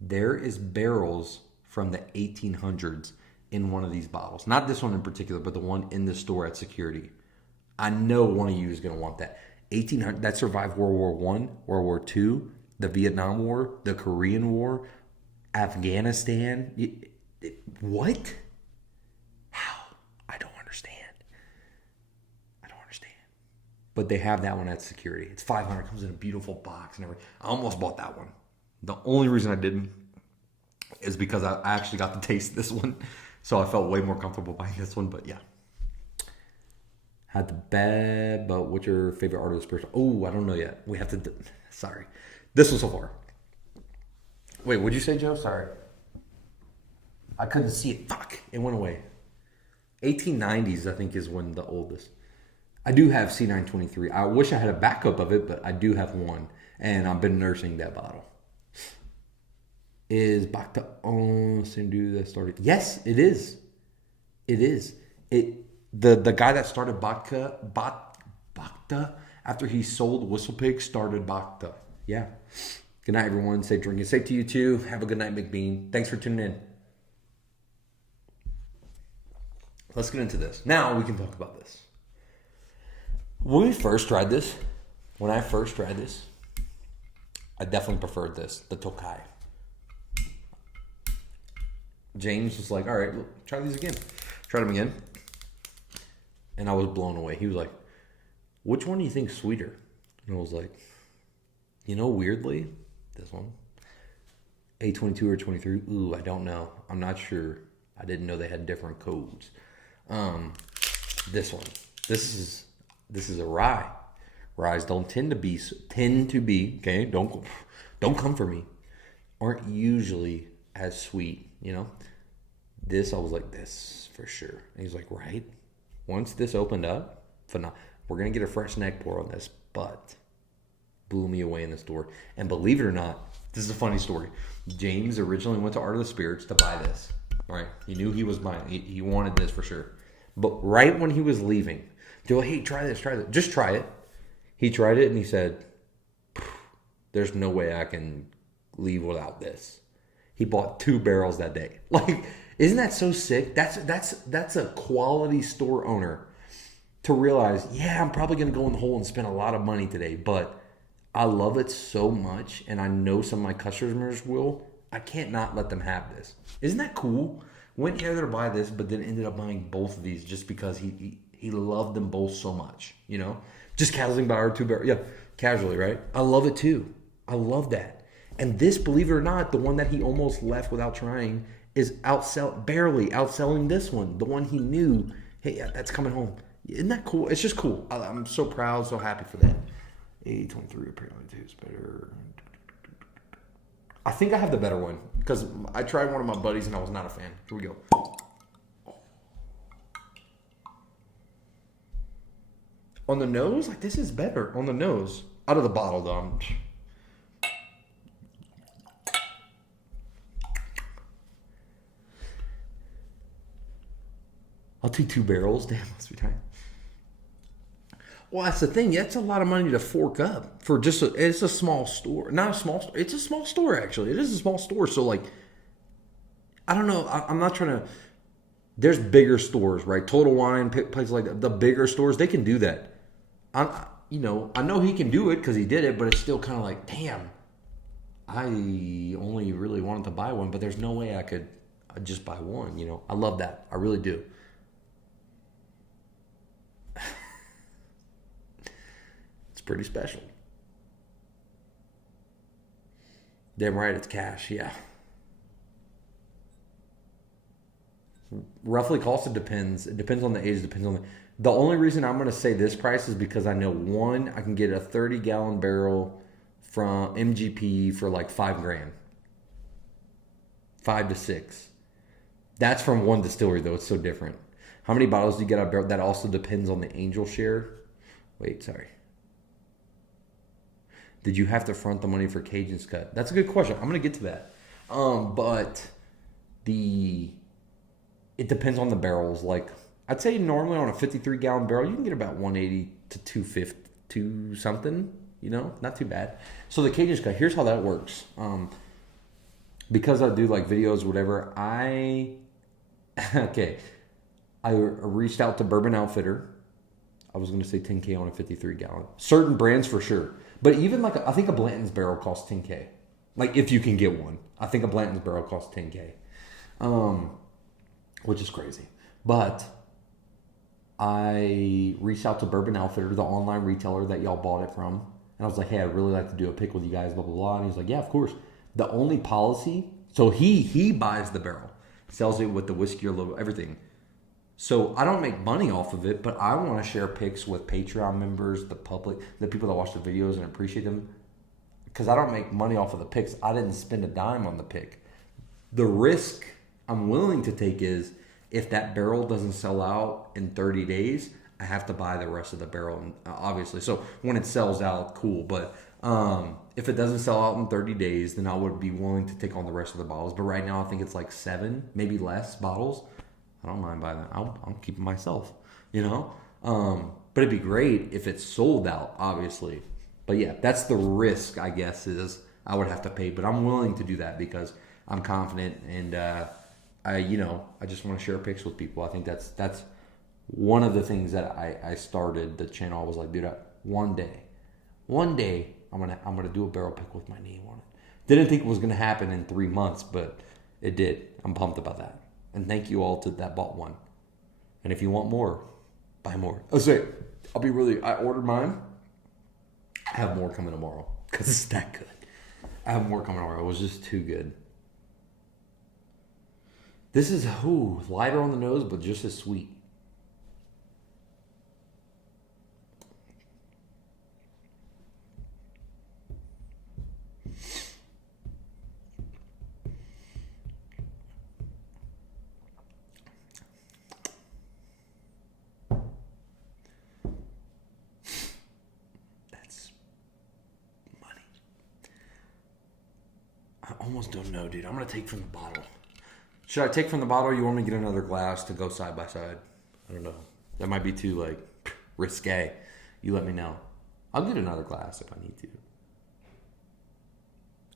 There is barrels from the 1800s in one of these bottles. Not this one in particular, but the one in the store at security. I know one of you is going to want that. 1800, that survived World War I, World War II, the Vietnam War, the Korean War, Afghanistan. What? How? I don't understand. but they have that one at security. It's $500. Comes in a beautiful box and everything. I almost bought that one. The only reason I didn't is because I actually got to taste this one, so I felt way more comfortable buying this one. But yeah, had the bad. But what's your favorite art of the spiritual? Oh, I don't know yet. We have to. Sorry, this one so far. Wait, what'd you say, Joe? Sorry, I couldn't see it. Fuck, it went away. 1890s, I think, is when the oldest. I do have C923. I wish I had a backup of it, but I do have one, and I've been nursing that bottle. Is Bacta on Sindhu that started? Yes, it is. It is. The guy that started Bacta after he sold Whistle Pig started Bacta. Yeah. Good night, everyone. Safe drinking. Safe to you too. Have a good night, McBean. Thanks for tuning in. Let's get into this. Now we can talk about this. When I first tried this, I definitely preferred this, the Tokai. James was like, all right, look, try these again. Tried them again. And I was blown away. He was like, which one do you think is sweeter? And I was like, weirdly, this one. A22 or 23? Ooh, I don't know. I'm not sure. I didn't know they had different codes. This one. This is a rye. Ryes don't tend to be, okay, don't come for me, aren't usually as sweet, This, I was like, this for sure. And he's like, right? Once this opened up, we're going to get a fresh neck pour on this, but blew me away in the store. And believe it or not, this is a funny story. James originally went to Art of the Spirits to buy this, right? He knew he was buying, he wanted this for sure. But right when he was leaving, they're like, hey, try this. Just try it. He tried it and he said, there's no way I can leave without this. He bought 2 barrels that day. Like, isn't that so sick? That's a quality store owner to realize, yeah, I'm probably going to go in the hole and spend a lot of money today, but I love it so much, and I know some of my customers will. I can't not let them have this. Isn't that cool? Went here to buy this, but then ended up buying both of these just because he loved them both so much, Just casually buy our 2 barrels. Yeah, casually, right? I love it too. I love that. And this, believe it or not, the one that he almost left without trying is barely outselling this one. The one he knew, hey, yeah, that's coming home. Isn't that cool? It's just cool. I'm so proud, so happy for that. A23 apparently tastes better. I think I have the better one because I tried one of my buddies and I was not a fan. Here we go. On the nose, like this is better on the nose. Out of the bottle, though. I'll take 2 barrels. Damn, must be tight. Well, that's the thing. That's a lot of money to fork up for just it's a small store. Not a small store. It's a small store, actually. It is a small store. So, like, I don't know. I'm not trying to. There's bigger stores, right? Total Wine, places like that. The bigger stores, they can do that. I know he can do it because he did it, but it's still kind of like, damn, I only really wanted to buy one, but there's no way I could just buy one, I love that. I really do. It's pretty special. Damn right, it's cash, yeah. Roughly cost, it depends. It depends on the age, it depends on the only reason I'm going to say this price is because I know, one, I can get a 30-gallon barrel from MGP for like $5,000. 5 to 6. That's from one distillery, though. It's so different. How many bottles do you get out of barrel? That also depends on the Angel share. Wait, sorry. Did you have to front the money for Cajun's Cut? That's a good question. I'm going to get to that. But it depends on the barrels. Like, I'd say normally on a 53-gallon barrel, you can get about 180 to 250 to something, not too bad. So the Cajun's Cut, here's how that works. Because I do like videos, whatever, I reached out to Bourbon Outfitter. I was going to say $10K on a 53-gallon. Certain brands for sure. But even like, I think a Blanton's barrel costs $10K. Like, if you can get one. I think a Blanton's barrel costs $10K. Which is crazy. But I reached out to Bourbon Outfitter, the online retailer that y'all bought it from. And I was like, hey, I'd really like to do a pick with you guys, blah, blah, blah. And he's like, yeah, of course. The only policy, so he buys the barrel, sells it with the whiskey or logo, everything. So I don't make money off of it, but I want to share picks with Patreon members, the public, the people that watch the videos and appreciate them. Because I don't make money off of the picks. I didn't spend a dime on the pick. The risk I'm willing to take is if that barrel doesn't sell out in 30 days, I have to buy the rest of the barrel, obviously. So when it sells out, cool. But if it doesn't sell out in 30 days, then I would be willing to take on the rest of the bottles. But right now, I think it's like 7, maybe less bottles. I don't mind buying that. I'll keep it myself, you know? But it'd be great if it's sold out, obviously. But yeah, that's the risk, I guess, is I would have to pay. But I'm willing to do that because I'm confident and I just want to share picks with people. I think that's one of the things that I started the channel. I was like, dude, one day I'm gonna do a barrel pick with my name on it. Didn't think it was gonna happen in 3 months, but it did. I'm pumped about that. And thank you all that bought one. And if you want more, buy more. Oh, sorry, I ordered mine. I have more coming tomorrow because it's that good. I have more coming tomorrow. It was just too good. This is lighter on the nose, but just as sweet. That's money. I almost don't know, dude. I'm going to take from the bottle. Should I take from the bottle or you want me to get another glass to go side by side? I don't know. That might be too, risque. You let me know. I'll get another glass if I need to.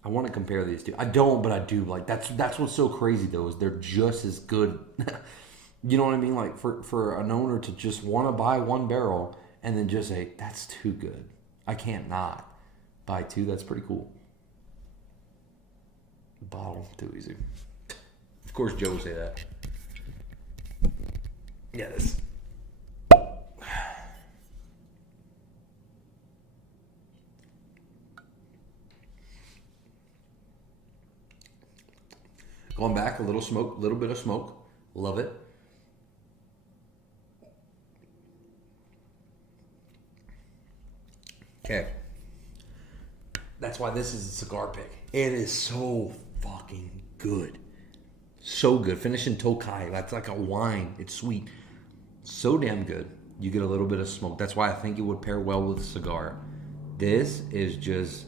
I want to compare these two. I don't, but I do. That's what's so crazy, though, is they're just as good. You know what I mean? Like, for an owner to just want to buy one barrel and then just say, that's too good. I can't not buy two. That's pretty cool. Bottle, too easy. Of course, Joe would say that. Yeah, this. Going back, a little bit of smoke. Love it. Okay. That's why this is a cigar pick. It is so fucking good. So good. Finishing Tokai. That's like a wine. It's sweet. So damn good. You get a little bit of smoke. That's why I think it would pair well with a cigar. This is just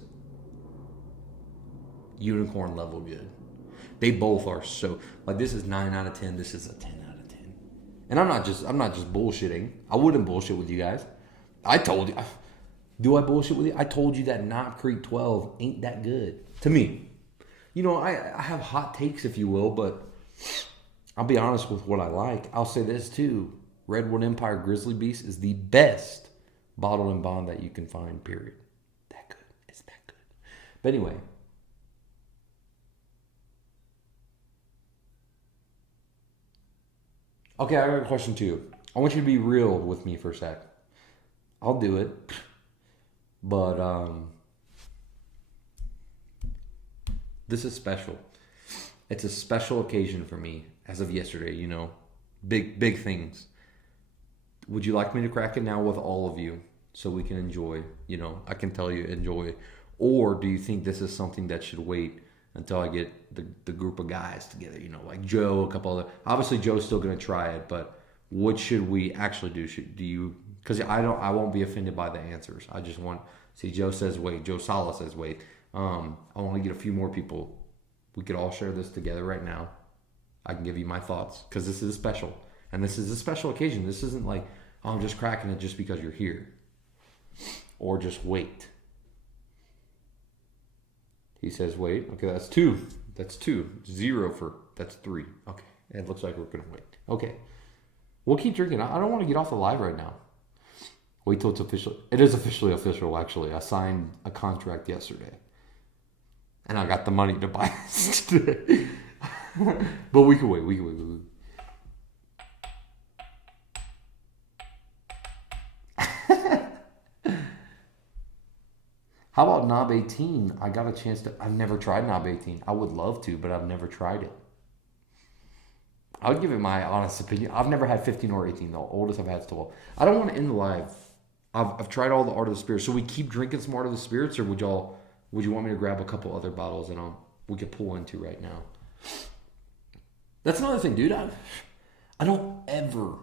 unicorn level good. They both are so this is 9 out of 10. This is a 10 out of 10. And I'm not just bullshitting. I wouldn't bullshit with you guys. I told you. Do I bullshit with you? I told you that Knob Creek 12 ain't that good to me. You know, I have hot takes, if you will, but I'll be honest with what I like. I'll say this too. Redwood Empire Grizzly Beast is the best bottled and bond that you can find, period. That good. It's that good. But anyway. Okay, I got a question too. I want you to be real with me for a sec. I'll do it. But this is special. It's a special occasion for me as of yesterday, you know. Big things. Would you like me to crack it now with all of you so we can enjoy, you know, I can tell you enjoy. Or do you think this is something that should wait until I get the group of guys together, you know, like Joe, a couple other. Obviously, Joe's still going to try it, but what should we actually do? Do you? Because I won't be offended by the answers. I just want. See, Joe says wait. Joe Sala says wait. I want to get a few more people. We could all share this together right now. I can give you my thoughts because this is special, and this is a special occasion. This isn't like I'm just cracking it just because you're here, or just wait. He says, wait. Okay, that's 2. That's 2. 0 for, that's 3. Okay, it looks like we're going to wait. Okay, we'll keep drinking. I don't want to get off the live right now. Wait till it's official. It is officially official, actually. I signed a contract yesterday. And I got the money to buy this today. But we can wait. How about Knob 18? I got a chance to. I've never tried Knob 18. I would love to, but I've never tried it. I would give it my honest opinion. I've never had 15 or 18 though. Oldest I've had is 12. I don't want to end the live. I've tried all the Art of the Spirits. So we keep drinking some Art of the Spirits, or would you want me to grab a couple other bottles and we could pull into right now? That's another thing, dude. I don't ever,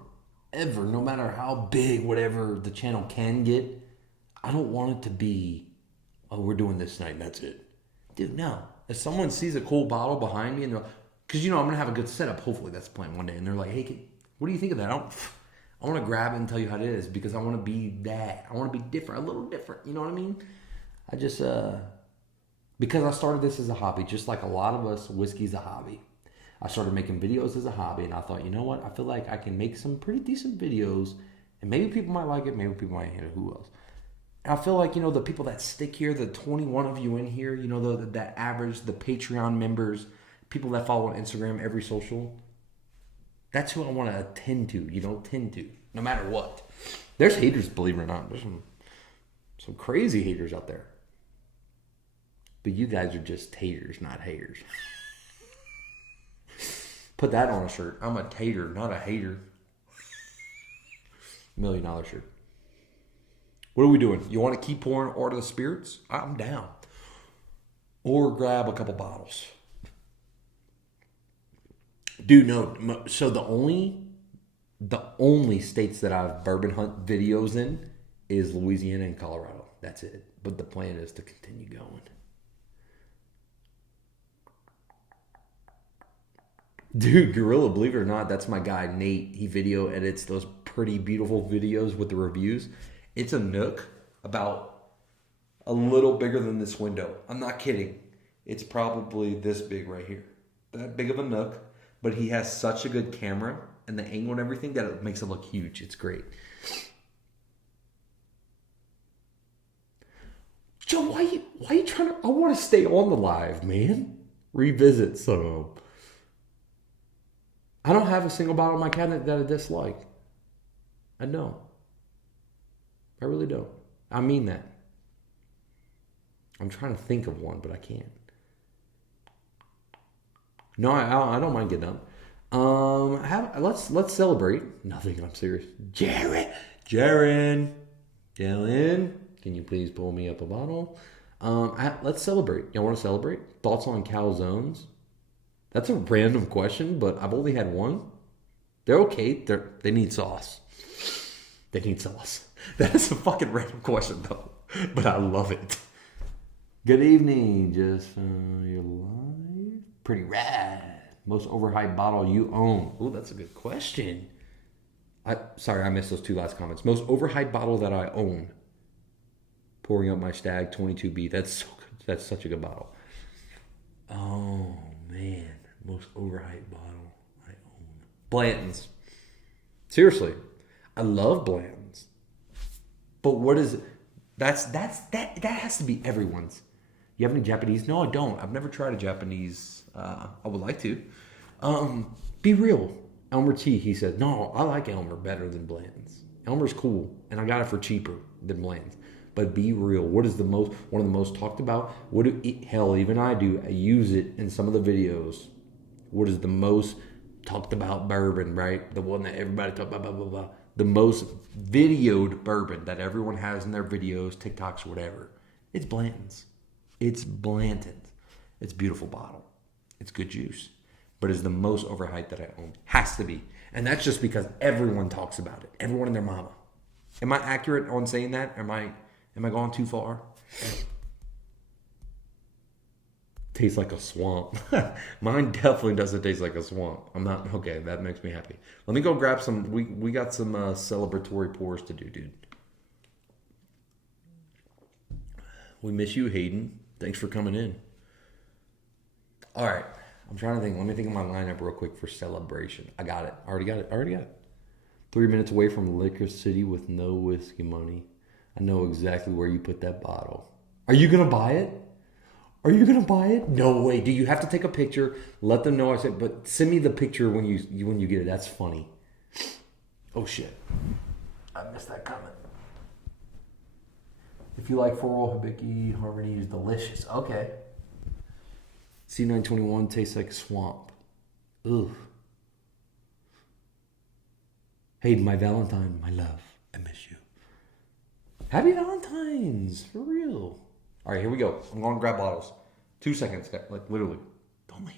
no matter how big whatever the channel can get, I don't want it to be, oh, we're doing this tonight and that's it. Dude, no. If someone sees a cool bottle behind me and they're like, because, I'm going to have a good setup. Hopefully that's the plan one day. And they're like, hey, what do you think of that? I want to grab it and tell you how it is because I want to be that. I want to be different, a little different. You know what I mean? I just, because I started this as a hobby, just like a lot of us, whiskey's a hobby. I started making videos as a hobby and I thought, you know what? I feel like I can make some pretty decent videos and maybe people might like it. Maybe people might hate it. Who else? And I feel like, the people that stick here, the 21 of you in here, that average, the Patreon members, people that follow on Instagram, every social, that's who I want to tend to, no matter what. There's haters, believe it or not. There's some crazy haters out there. But you guys are just taters, not haters. Put that on a shirt. I'm a tater, not a hater. $1 million shirt. What are we doing? You want to keep pouring Art of the Spirits? I'm down. Or grab a couple bottles. Dude, no. So the only states that I have bourbon hunt videos in is Louisiana and Colorado. That's it. But the plan is to continue going. Dude, Gorilla, believe it or not, that's my guy, Nate. He video edits those pretty beautiful videos with the reviews. It's a Nook about a little bigger than this window. I'm not kidding. It's probably this big right here. That big of a Nook. But he has such a good camera and the angle and everything that it makes it look huge. It's great. Joe, why you trying to... I want to stay on the live, man. Revisit some. I don't have a single bottle in my cabinet that I dislike. I don't. I really don't. I mean that. I'm trying to think of one, but I can't. No, I don't mind getting up. Let's celebrate. Nothing. I'm serious. Jaron, Dylan, can you please pull me up a bottle? Let's celebrate. Y'all want to celebrate? Thoughts on calzones? That's a random question, but I've only had one. They're okay. They need sauce. They need sauce. That is a fucking random question though, but I love it. Good evening. Just your live. Pretty rad. Most overhyped bottle you own. Oh, that's a good question. Sorry, I missed those two last comments. Most overhyped bottle that I own. Pouring up my Stag 22B. That's so good. That's such a good bottle. Oh man, most overhyped bottle I own. Blanton's. Seriously, I love Blanton's. But what is it? That has to be everyone's. You have any Japanese? No, I don't. I've never tried a Japanese. I would like to. Be real. Elmer T, he said, no, I like Elmer better than Blanton's. Elmer's cool, and I got it for cheaper than Blanton's. But be real. What is one of the most talked about? Hell, even I do. I use it in some of the videos. What is the most talked about bourbon, right? The one that everybody talk about, blah, blah, blah. The most videoed bourbon that everyone has in their videos, TikToks, whatever. It's Blanton's. It's Blanton's. It's a beautiful bottle. It's good juice. But it's the most overhyped that I own. Has to be. And that's just because everyone talks about it. Everyone and their mama. Am I accurate on saying that? Am I going too far? Tastes like a swamp. Mine definitely doesn't taste like a swamp. I'm not... Okay, that makes me happy. Let me go grab some... We got some celebratory pours to do, dude. We miss you, Hayden. Thanks for coming in. All right. I'm trying to think. Let me think of my lineup real quick for celebration. I got it. I already got it. 3 minutes away from Liquor City with no whiskey money. I know exactly where you put that bottle. Are you going to buy it? No way. Do you have to take a picture? Let them know I said, but send me the picture when you get it. That's funny. Oh, shit. I missed that comment. If you like Floral Hibiki, Harmony is delicious. Okay. C921 tastes like swamp. Ugh. Hey, my Valentine, my love, I miss you. Happy Valentine's, for real. All right, here we go. I'm going to grab bottles. 2 seconds, like literally. Don't leave.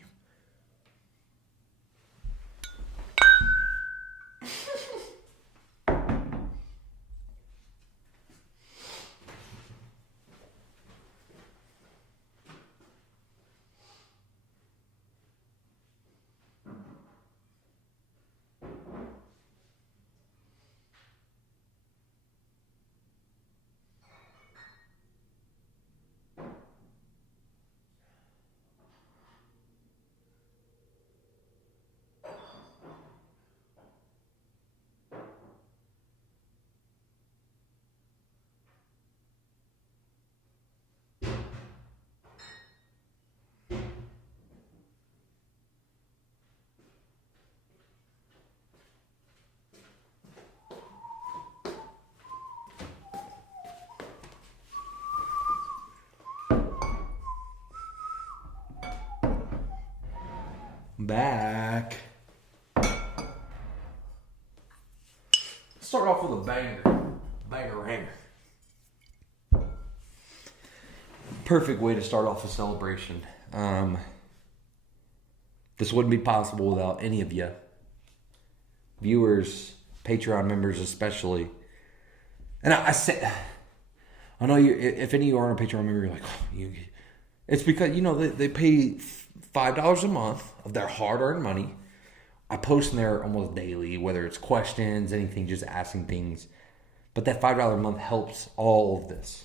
Back. Start off with a banger hanger. Perfect way to start off a celebration. This wouldn't be possible without any of you, viewers, Patreon members especially. And I say, I know you. If any of you aren't a Patreon member, you're like, oh, it's because they pay $5 a month of their hard-earned money. I post in there almost daily, whether it's questions, anything, just asking things. But that $5 a month helps all of this.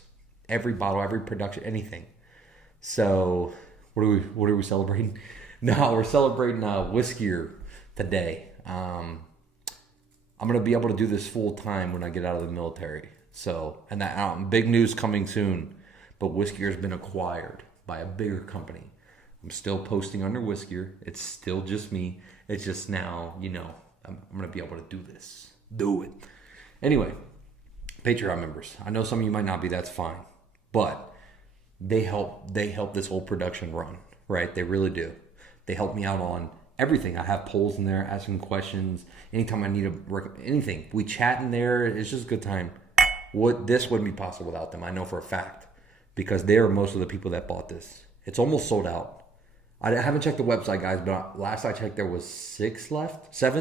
Every bottle, every production, anything. So, what are we celebrating? No, we're celebrating Whiskier today. I'm gonna be able to do this full time when I get out of the military. So, and that big news coming soon. But Whiskier's been acquired by a bigger company. I'm still posting under Whiskier. It's still just me. It's just now, I'm going to be able to do this. Do it. Anyway, Patreon members. I know some of you might not be. That's fine. But they help this whole production run, right? They really do. They help me out on everything. I have polls in there, asking questions. Anytime I need anything. We chat in there. It's just a good time. This wouldn't be possible without them. I know for a fact. Because they are most of the people that bought this. It's almost sold out. I haven't checked the website, guys, but last I checked, there was 7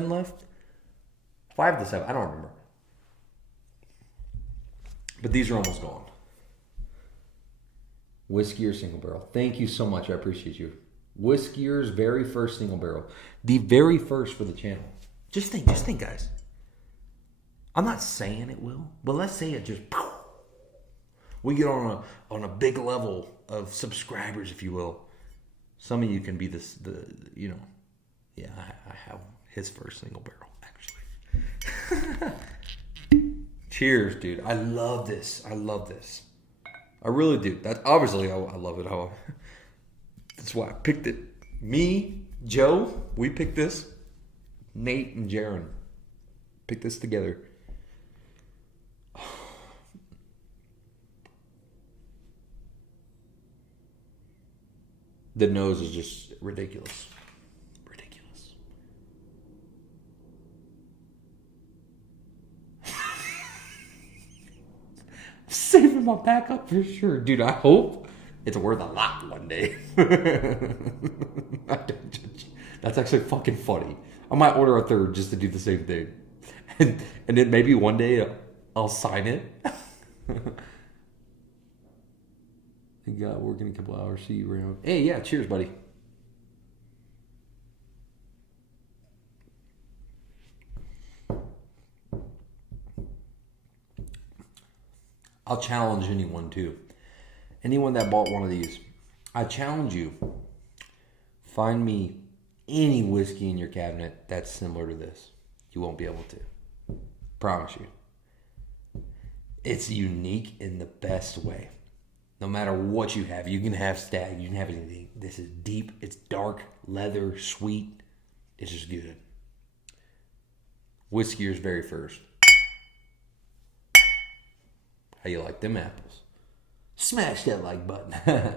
left, 5 to 7. I don't remember. But these are almost gone. Whiskier single barrel. Thank you so much. I appreciate you. Whiskier's very first single barrel, the very first for the channel. Just think, guys. I'm not saying it will, but let's say it just. We get on a big level of subscribers, if you will. Some of you can be I have his first single barrel, actually. Cheers, dude. I love this. I really do. That obviously, I love it. That's why I picked it. Me, Joe, we picked this. Nate and Jaron picked this together. The nose is just ridiculous. Saving my backup for sure. Dude, I hope it's worth a lot one day. That's actually fucking funny. I might order a third just to do the same thing. And then maybe one day I'll sign it. I got working a couple hours. See you around. Hey, yeah, cheers, buddy. I'll challenge anyone too. Anyone that bought one of these, I challenge you. Find me any whiskey in your cabinet that's similar to this. You won't be able to. Promise you. It's unique in the best way. No matter what you have, you can have Stag, you can have anything. This is deep, it's dark, leather, sweet. It's just good. Whiskier's very first. How you like them apples? Smash that like button.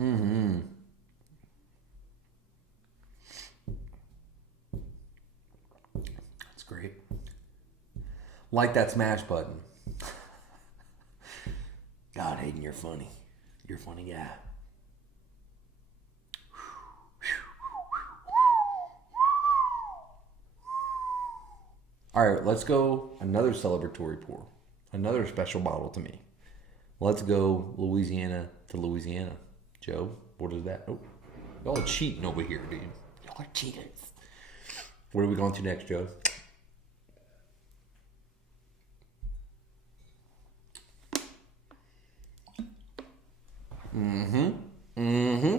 Mm-hmm. That's great. Like that smash button. God, Hayden, you're funny. You're a funny guy. All right, let's go another celebratory pour. Another special bottle to me. Let's go Louisiana to Louisiana. Joe, what is that? Oh, y'all are cheating over here, dude. Y'all are cheaters. Where are we going to next, Joe? Mm-hmm. Mm-hmm.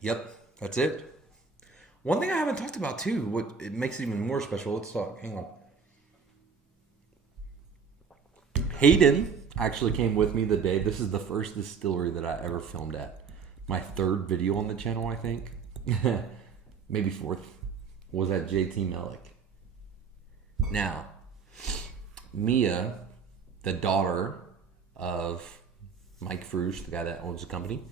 Yep, that's it. One thing I haven't talked about too, what it makes it even more special. Let's talk. Hang on. Hayden actually came with me the day. This is the first distillery that I ever filmed at. My third video on the channel, I think. Maybe fourth. Was at JT Melick. Now, Mia, the daughter of Mike Fruge, the guy that owns the company,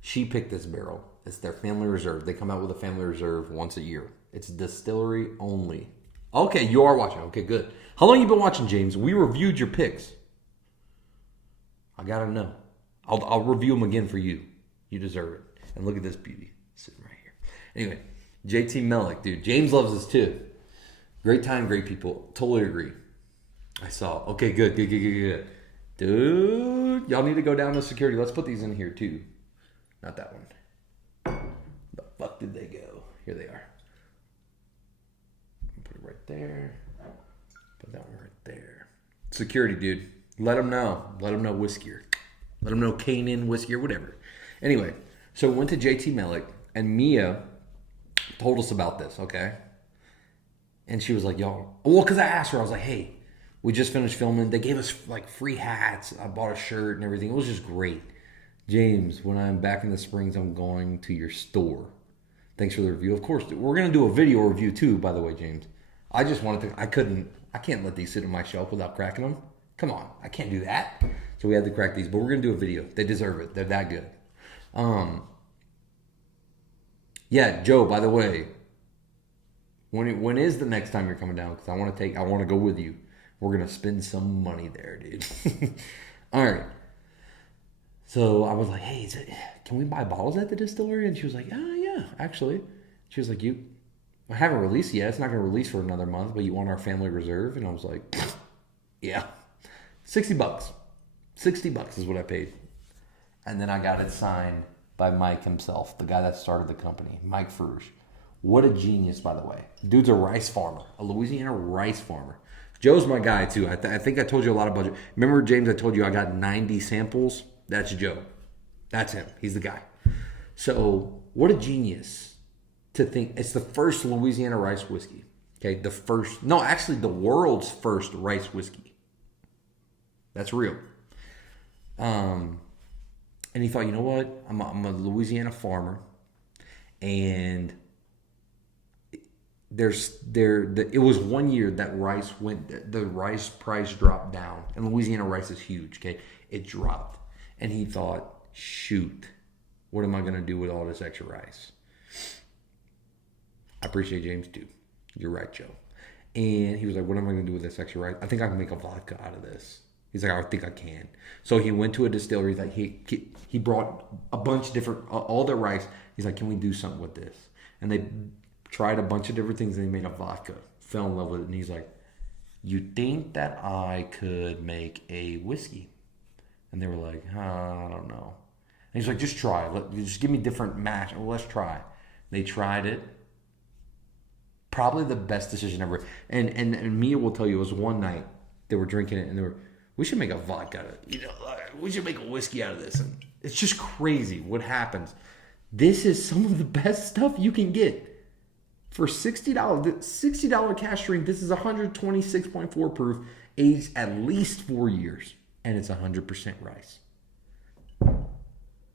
she picked this barrel. It's their family reserve. They come out with a family reserve once a year. It's distillery only. Okay, you are watching. Okay, good. How long you been watching, James? We reviewed your picks. I gotta know. I'll review them again for you. You deserve it. And look at this beauty sitting right here. Anyway, JT Melick, dude. James loves this too. Great time, great people. Totally agree. I saw. Okay, good. Dude, y'all need to go down to security. Let's put these in here too. Not that one. The fuck did they go? Here they are. Put it right there. Put that one right there. Security, dude. Let them know. Let them know whiskey. Let them know Canaan whiskey or whatever. Anyway, so we went to JT Melick, and Mia told us about this, okay? And she was like, y'all, well, because I asked her, I was like, hey, we just finished filming. They gave us like free hats. I bought a shirt and everything. It was just great. James, when I'm back in the Springs, I'm going to your store. Thanks for the review. Of course, we're going to do a video review too, by the way, James. I just wanted to, I can't let these sit on my shelf without cracking them. Come on, I can't do that. So we had to crack these, but we're going to do a video. They deserve it. They're that good. Yeah, Joe, by the way, when is the next time you're coming down? Because I want to go with you. We're going to spend some money there, dude. All right. So I was like, hey, can we buy bottles at the distillery? And she was like, yeah, actually. She was like, I haven't released yet. It's not going to release for another month, but you want our family reserve? And I was like, yeah. $60. $60 is what I paid. And then I got it signed by Mike himself, the guy that started the company, Mike Fruge. What a genius, by the way. Dude's a rice farmer, a Louisiana rice farmer. Joe's my guy, too. I think I told you a lot about it. Remember, James, I told you I got 90 samples? That's Joe. That's him. He's the guy. So, what a genius to think. It's the first Louisiana rice whiskey. Okay, the world's first rice whiskey. That's real. And he thought, you know what? I'm a Louisiana farmer, and it was 1 year that the rice price dropped down, and Louisiana rice is huge. Okay, it dropped, and he thought, shoot, what am I gonna do with all this extra rice? I appreciate James too. You're right, Joe. And he was like, what am I gonna do with this extra rice? I think I can make a vodka out of this. He's like, I think I can. So he went to a distillery that he brought a bunch of different, all the rice. He's like, can we do something with this? And they tried a bunch of different things, and they made a vodka. Fell in love with it, and he's like, you think that I could make a whiskey? And they were like, I don't know. And he's like, just try. Just give me different mash. Well, let's try. They tried it. Probably the best decision ever. And Mia will tell you, it was one night they were drinking it, and we should make a vodka. We should make a whiskey out of this. And it's just crazy what happens. This is some of the best stuff you can get. For $60, $60 cash drink, this is 126.4 proof, aged at least 4 years, and it's 100% rice.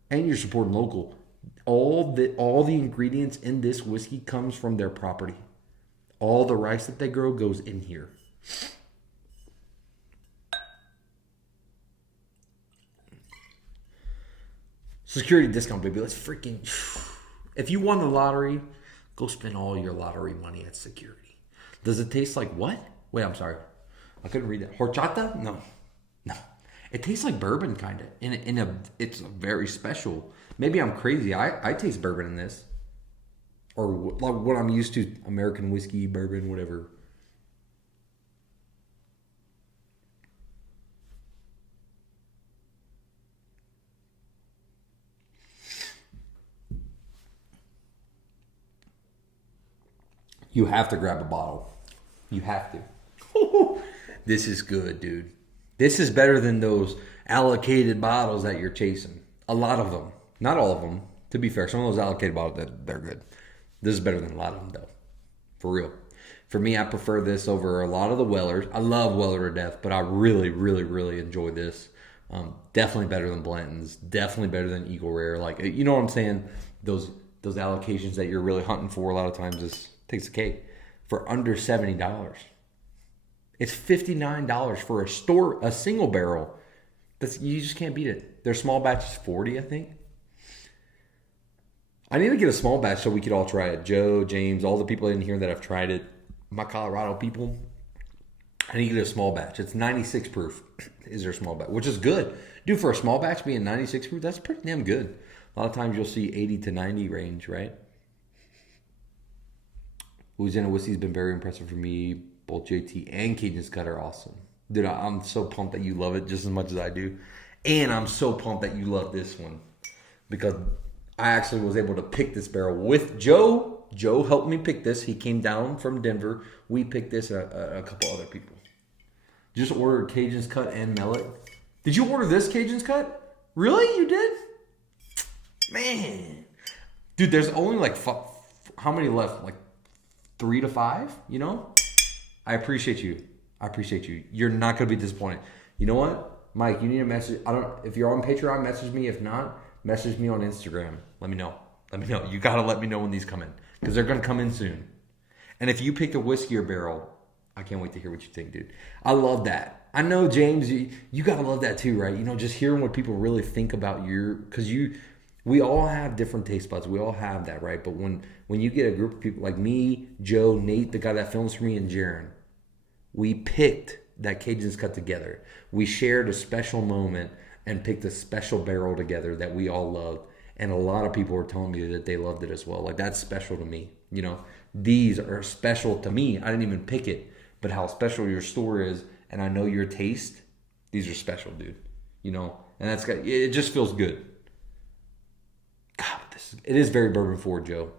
And you're supporting local. All the ingredients in this whiskey comes from their property. All the rice that they grow goes in here. Security discount, baby. Let's freaking. If you won the lottery, go spend all your lottery money at Security. Does it taste like what? Wait, I'm sorry. I couldn't read that. Horchata? No. It tastes like bourbon, kind of. It's very special. Maybe I'm crazy. I taste bourbon in this. Or like what I'm used to, American whiskey, bourbon, whatever. You have to grab a bottle. You have to. This is good, dude. This is better than those allocated bottles that you're chasing. A lot of them. Not all of them. To be fair, some of those allocated bottles, they're good. This is better than a lot of them, though. For real. For me, I prefer this over a lot of the Wellers. I love Weller to death, but I really, really, really enjoy this. Definitely better than Blanton's. Definitely better than Eagle Rare. Like, you know what I'm saying? Those allocations that you're really hunting for a lot of times takes the cake. For under $70. It's $59 for a single barrel. You just can't beat it. Their small batch is $40, I think. I need to get a small batch so we could all try it. Joe, James, all the people in here that have tried it, my Colorado people. I need to get a small batch. It's 96 proof is their small batch, which is good. Dude, for a small batch being 96 proof, that's pretty damn good. A lot of times you'll see 80 to 90 range, right? Louisiana whiskey's been very impressive for me. Both JT and Cajun's Cut are awesome. Dude, I'm so pumped that you love it just as much as I do. And I'm so pumped that you love this one. Because I actually was able to pick this barrel with Joe. Joe helped me pick this. He came down from Denver. We picked this and a couple other people. Just ordered Cajun's Cut and Mellet. Did you order this Cajun's Cut? Really? You did? Man. Dude, there's only like, how many left? Like 3 to 5, you know? I appreciate you. You're not going to be disappointed. You know what? Mike, you need a message. If you're on Patreon, message me. If not, message me on Instagram. Let me know. You got to let me know when these come in. Because they're going to come in soon. And if you pick a whiskey or barrel, I can't wait to hear what you think, dude. I love that. I know, James, you got to love that too, right? You know, just hearing what people really think about because we all have different taste buds. We all have that, right? But when you get a group of people like me, Joe, Nate, the guy that films for me, and Jaron, we picked that Cajun's Cut together. We shared a special moment and picked a special barrel together that we all loved. And a lot of people were telling me that they loved it as well. Like, that's special to me. You know, these are special to me. I didn't even pick it, but how special your store is, and I know your taste, these are special, dude. You know, and it just feels good. God, it is very bourbon forward, Joe.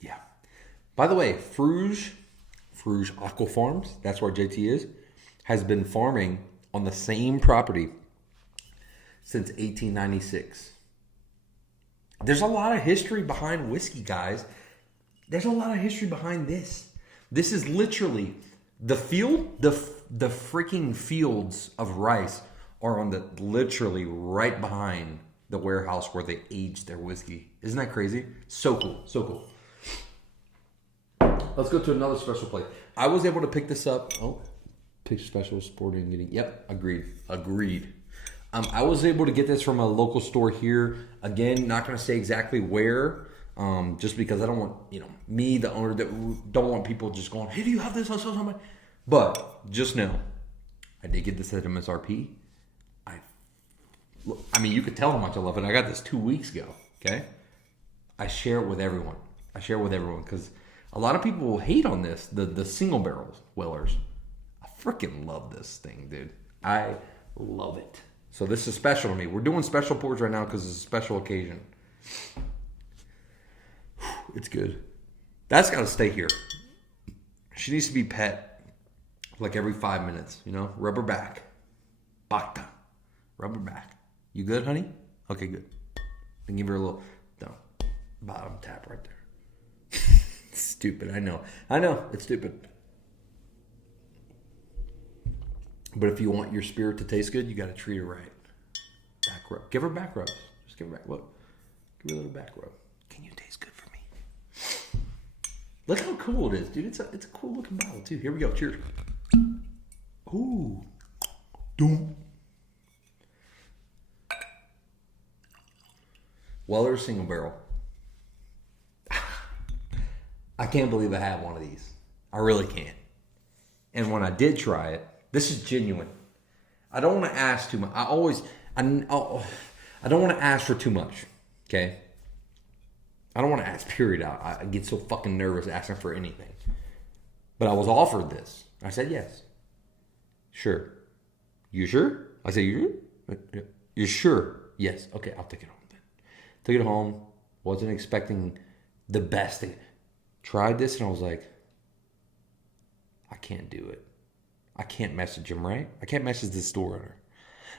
Yeah. By the way, Fruge Aqua Farms, that's where JT is, has been farming on the same property since 1896. There's a lot of history behind whiskey, guys. There's a lot of history behind this. This is literally the field, the freaking fields of rice are literally right behind the warehouse where they age their whiskey. Isn't that crazy? So cool. Let's go to another special plate. I was able to pick this up. Oh, pick special sporting getting. Yep, agreed. I was able to get this from a local store here. Again, not going to say exactly where, just because I don't want, me, the owner, don't want people just going, hey, do you have this? But just know, I did get this at MSRP. I mean, you could tell how much I love it. I got this 2 weeks ago, okay? I share it with everyone. Because a lot of people will hate on this, the single barrels Wellers. I freaking love this thing, dude. I love it. So this is special to me. We're doing special pours right now because it's a special occasion. It's good. That's got to stay here. She needs to be pet like every 5 minutes, Rub her back. Bacta. Rub her back. You good, honey? Okay, good. And give her a little bottom tap right there. Stupid, I know. It's stupid. But if you want your spirit to taste good, you got to treat her right. Back rub. Give her back rubs. Just give her back. Look. Give her a little back rub. Can you taste good for me? Look how cool it is, dude. It's a cool looking bottle, too. Here we go. Cheers. Ooh. Doom. Weller Single Barrel. I can't believe I have one of these. I really can't. And when I did try it, this is genuine. I don't want to ask too much. I don't want to ask for too much. Okay? I don't want to ask, period. I get so fucking nervous asking for anything. But I was offered this. I said yes. Sure. You sure? I said, you sure? You're sure? Yes. Okay, I'll take it home then. Took it home. Wasn't expecting the best thing. Tried this and I was like, I can't do it. I can't message him, right? I can't message the store owner.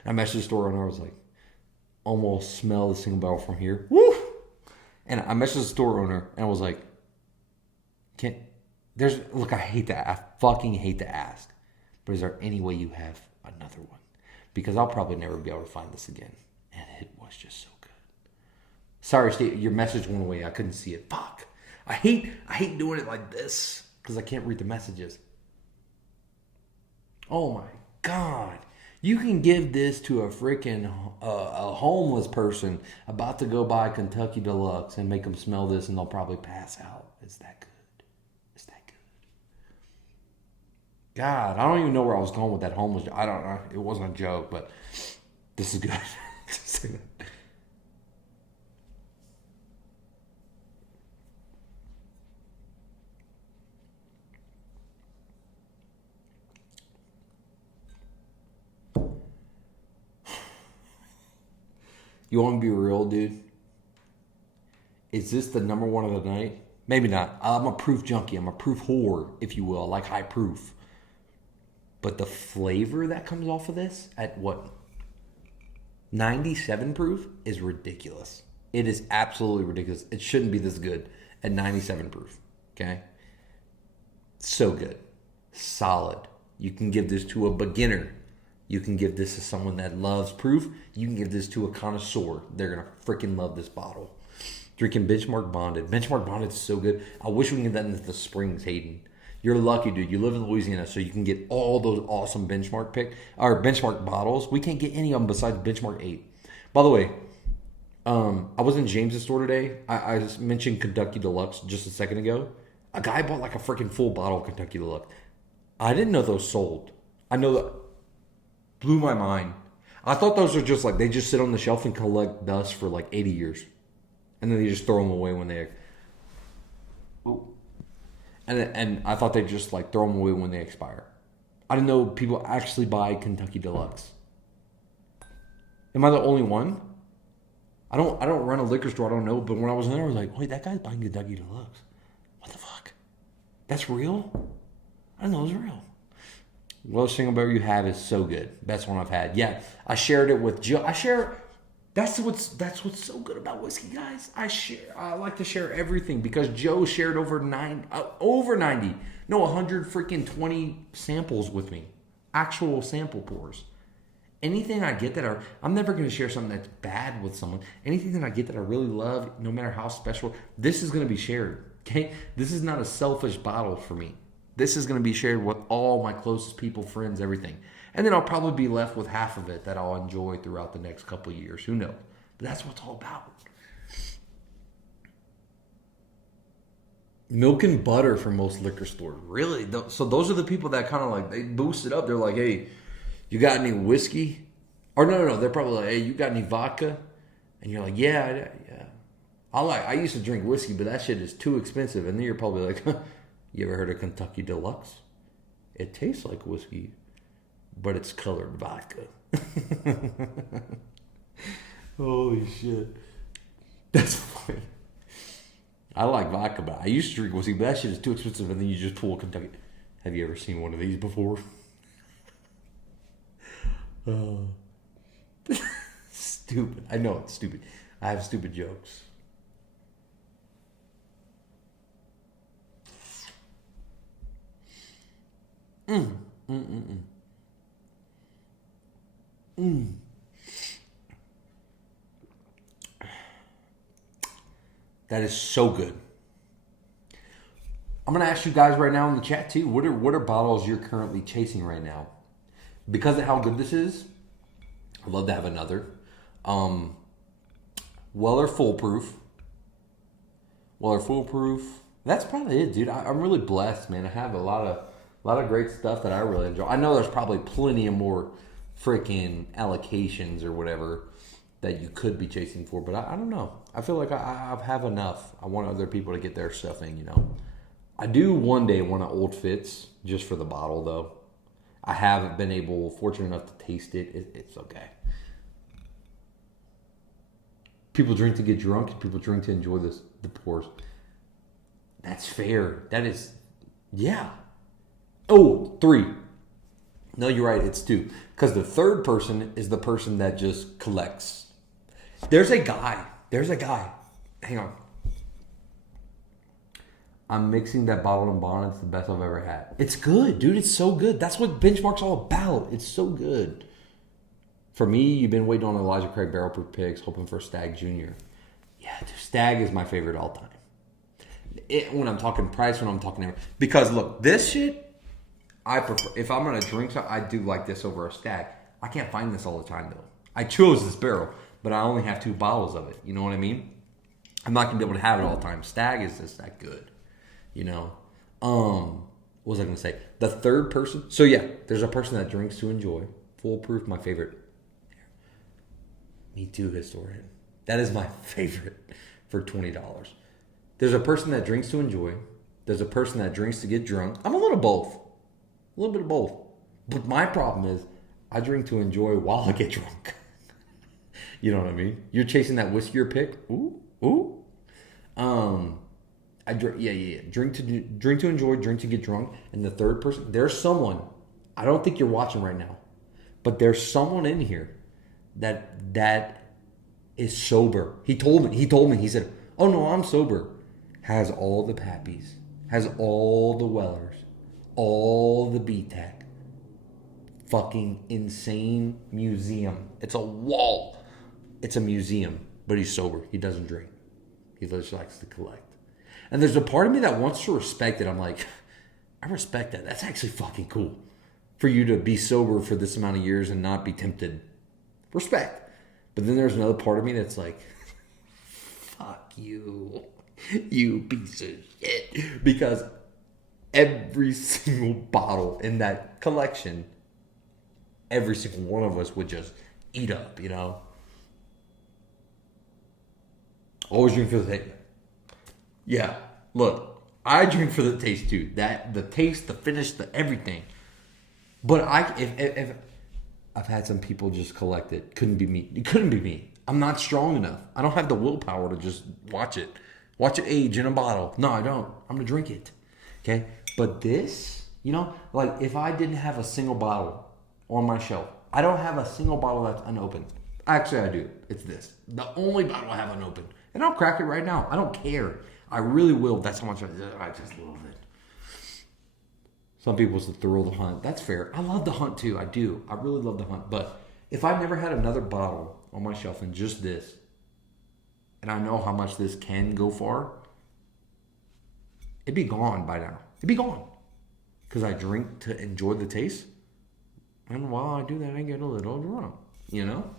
I messaged the store owner. I was like, almost smell the single barrel from here. Woo! And I messaged the store owner and I was like, look, I hate that. I fucking hate to ask. But is there any way you have another one? Because I'll probably never be able to find this again. And it was just so good. Sorry, Steve, your message went away. I couldn't see it. Fuck. I hate doing it like this because I can't read the messages. Oh my God. You can give this to a freaking a homeless person about to go buy Kentucky Deluxe and make them smell this and they'll probably pass out. It's that good. It's that good. God, I don't even know where I was going with that homeless. I don't know. It wasn't a joke, but this is good. You want to be real, dude? Is this the number one of the night? Maybe not. I'm a proof junkie. I'm a proof whore, if you will. I like high proof. But the flavor that comes off of this at what? 97 proof is ridiculous. It is absolutely ridiculous. It shouldn't be this good at 97 proof. Okay? So good. Solid. You can give this to a beginner. You can give this to someone that loves proof. You can give this to a connoisseur. They're going to freaking love this bottle. Drinking Benchmark Bonded. Benchmark Bonded is so good. I wish we could get that into the Springs, Hayden. You're lucky, dude. You live in Louisiana, so you can get all those awesome Benchmark bottles. We can't get any of them besides Benchmark 8. By the way, I was in James's store today. I just mentioned Kentucky Deluxe just a second ago. A guy bought like a freaking full bottle of Kentucky Deluxe. I didn't know those sold. I know that. Blew my mind. I thought those are just like, they just sit on the shelf and collect dust for like 80 years. And then they just throw them away when they... Ooh. And I thought they just like throw them away when they expire. I didn't know people actually buy Kentucky Deluxe. Am I the only one? I don't run a liquor store. I don't know. But when I was in there, I was like, wait, that guy's buying Kentucky Deluxe. What the fuck? That's real? I didn't know it was real. Well, single barrel you have is so good. Best one I've had. Yeah, I shared it with Joe. That's what's so good about whiskey, guys. I like to share everything because Joe shared over 90, 100 freaking 20 samples with me. Actual sample pours. Anything I get I'm never going to share something that's bad with someone. Anything that I get that I really love, no matter how special, this is going to be shared. Okay? This is not a selfish bottle for me. This is going to be shared with all my closest people, friends, everything. And then I'll probably be left with half of it that I'll enjoy throughout the next couple of years. Who knows? But that's what it's all about. Milk and butter for most liquor stores. Really? So those are the people that kind of like, they boost it up. They're like, hey, you got any whiskey? Or no. They're probably like, hey, you got any vodka? And you're like, yeah. I used to drink whiskey, but that shit is too expensive. And then you're probably like, you ever heard of Kentucky Deluxe? It tastes like whiskey, but it's colored vodka. Holy shit. That's funny. I like vodka, but I used to drink whiskey, but that shit is too expensive, and then you just pull a Kentucky. Have you ever seen one of these before? Stupid. I know it's stupid. I have stupid jokes. That is so good. I'm gonna ask you guys right now in the chat too. What are bottles you're currently chasing right now? Because of how good this is, I'd love to have another. Weller Foolproof. Weller Foolproof. That's probably it, dude. I'm really blessed, man. I have a lot of great stuff that I really enjoy. I know there's probably plenty of more freaking allocations or whatever that you could be chasing for, but I don't know. I feel like I have enough. I want other people to get their stuff in, you know. I do one day want an Old Fitz just for the bottle, though. I haven't been fortunate enough to taste it. It's okay. People drink to get drunk. People drink to enjoy the pours. That's fair. That is, yeah. Oh, 3. No, you're right. It's 2. Because the third person is the person that just collects. There's a guy. Hang on. I'm mixing that bottle and bond. It's the best I've ever had. It's good, dude. It's so good. That's what Benchmark's all about. It's so good. For me, you've been waiting on Elijah Craig Barrel Proof Picks, hoping for Stag Jr. Yeah, dude, Stag is my favorite all time. When I'm talking price, when I'm talking everything. Because look, this shit, I prefer. If I'm gonna drink something, I do like this over a Stag. I can't find this all the time though. I chose this barrel, but I only have 2 bottles of it. You know what I mean? I'm not gonna be able to have it all the time. Stag is just that good. You know, what was I going to say? The third person. So yeah, there's a person that drinks to enjoy. Foolproof, my favorite. Me too, historian. That is my favorite for $20. There's a person that drinks to enjoy. There's a person that drinks to get drunk. I'm a little both. A little bit of both. But my problem is I drink to enjoy while I get drunk. You know what I mean? You're chasing that whiskier pick. Ooh. I drink, yeah. Drink to enjoy, drink to get drunk. And the third person, there's someone. I don't think you're watching right now, but there's someone in here that is sober. He told me. He said, "Oh no, I'm sober." Has all the Pappies, has all the Wellers, all the BTAC. Fucking insane museum. It's a wall. It's a museum, but he's sober. He doesn't drink. He just likes to collect. And there's a part of me that wants to respect it. I'm like, I respect that. That's actually fucking cool. For you to be sober for this amount of years and not be tempted. Respect. But then there's another part of me that's like, fuck you. You piece of shit. Because every single bottle in that collection, every single one of us would just eat up, you know? Always drink for the taste. Yeah, look, I drink for the taste too. The taste, the finish, the everything. But if I've had some people just collect it. Couldn't be me. It couldn't be me. I'm not strong enough. I don't have the willpower to just watch it age in a bottle. No, I don't. I'm gonna drink it. Okay, but this, you know, like if I didn't have a single bottle on my shelf, I don't have a single bottle that's unopened. Actually, I do. It's this. The only bottle I have unopened. And I'll crack it right now. I don't care. I really will. That's how much I just love it. Some people say thrill the hunt. That's fair. I love the hunt too. I do. I really love the hunt. But if I never had another bottle on my shelf and just this, and I know how much this can go for, it'd be gone by now. It'd be gone. Because I drink to enjoy the taste. And while I do that, I get a little drunk. You know?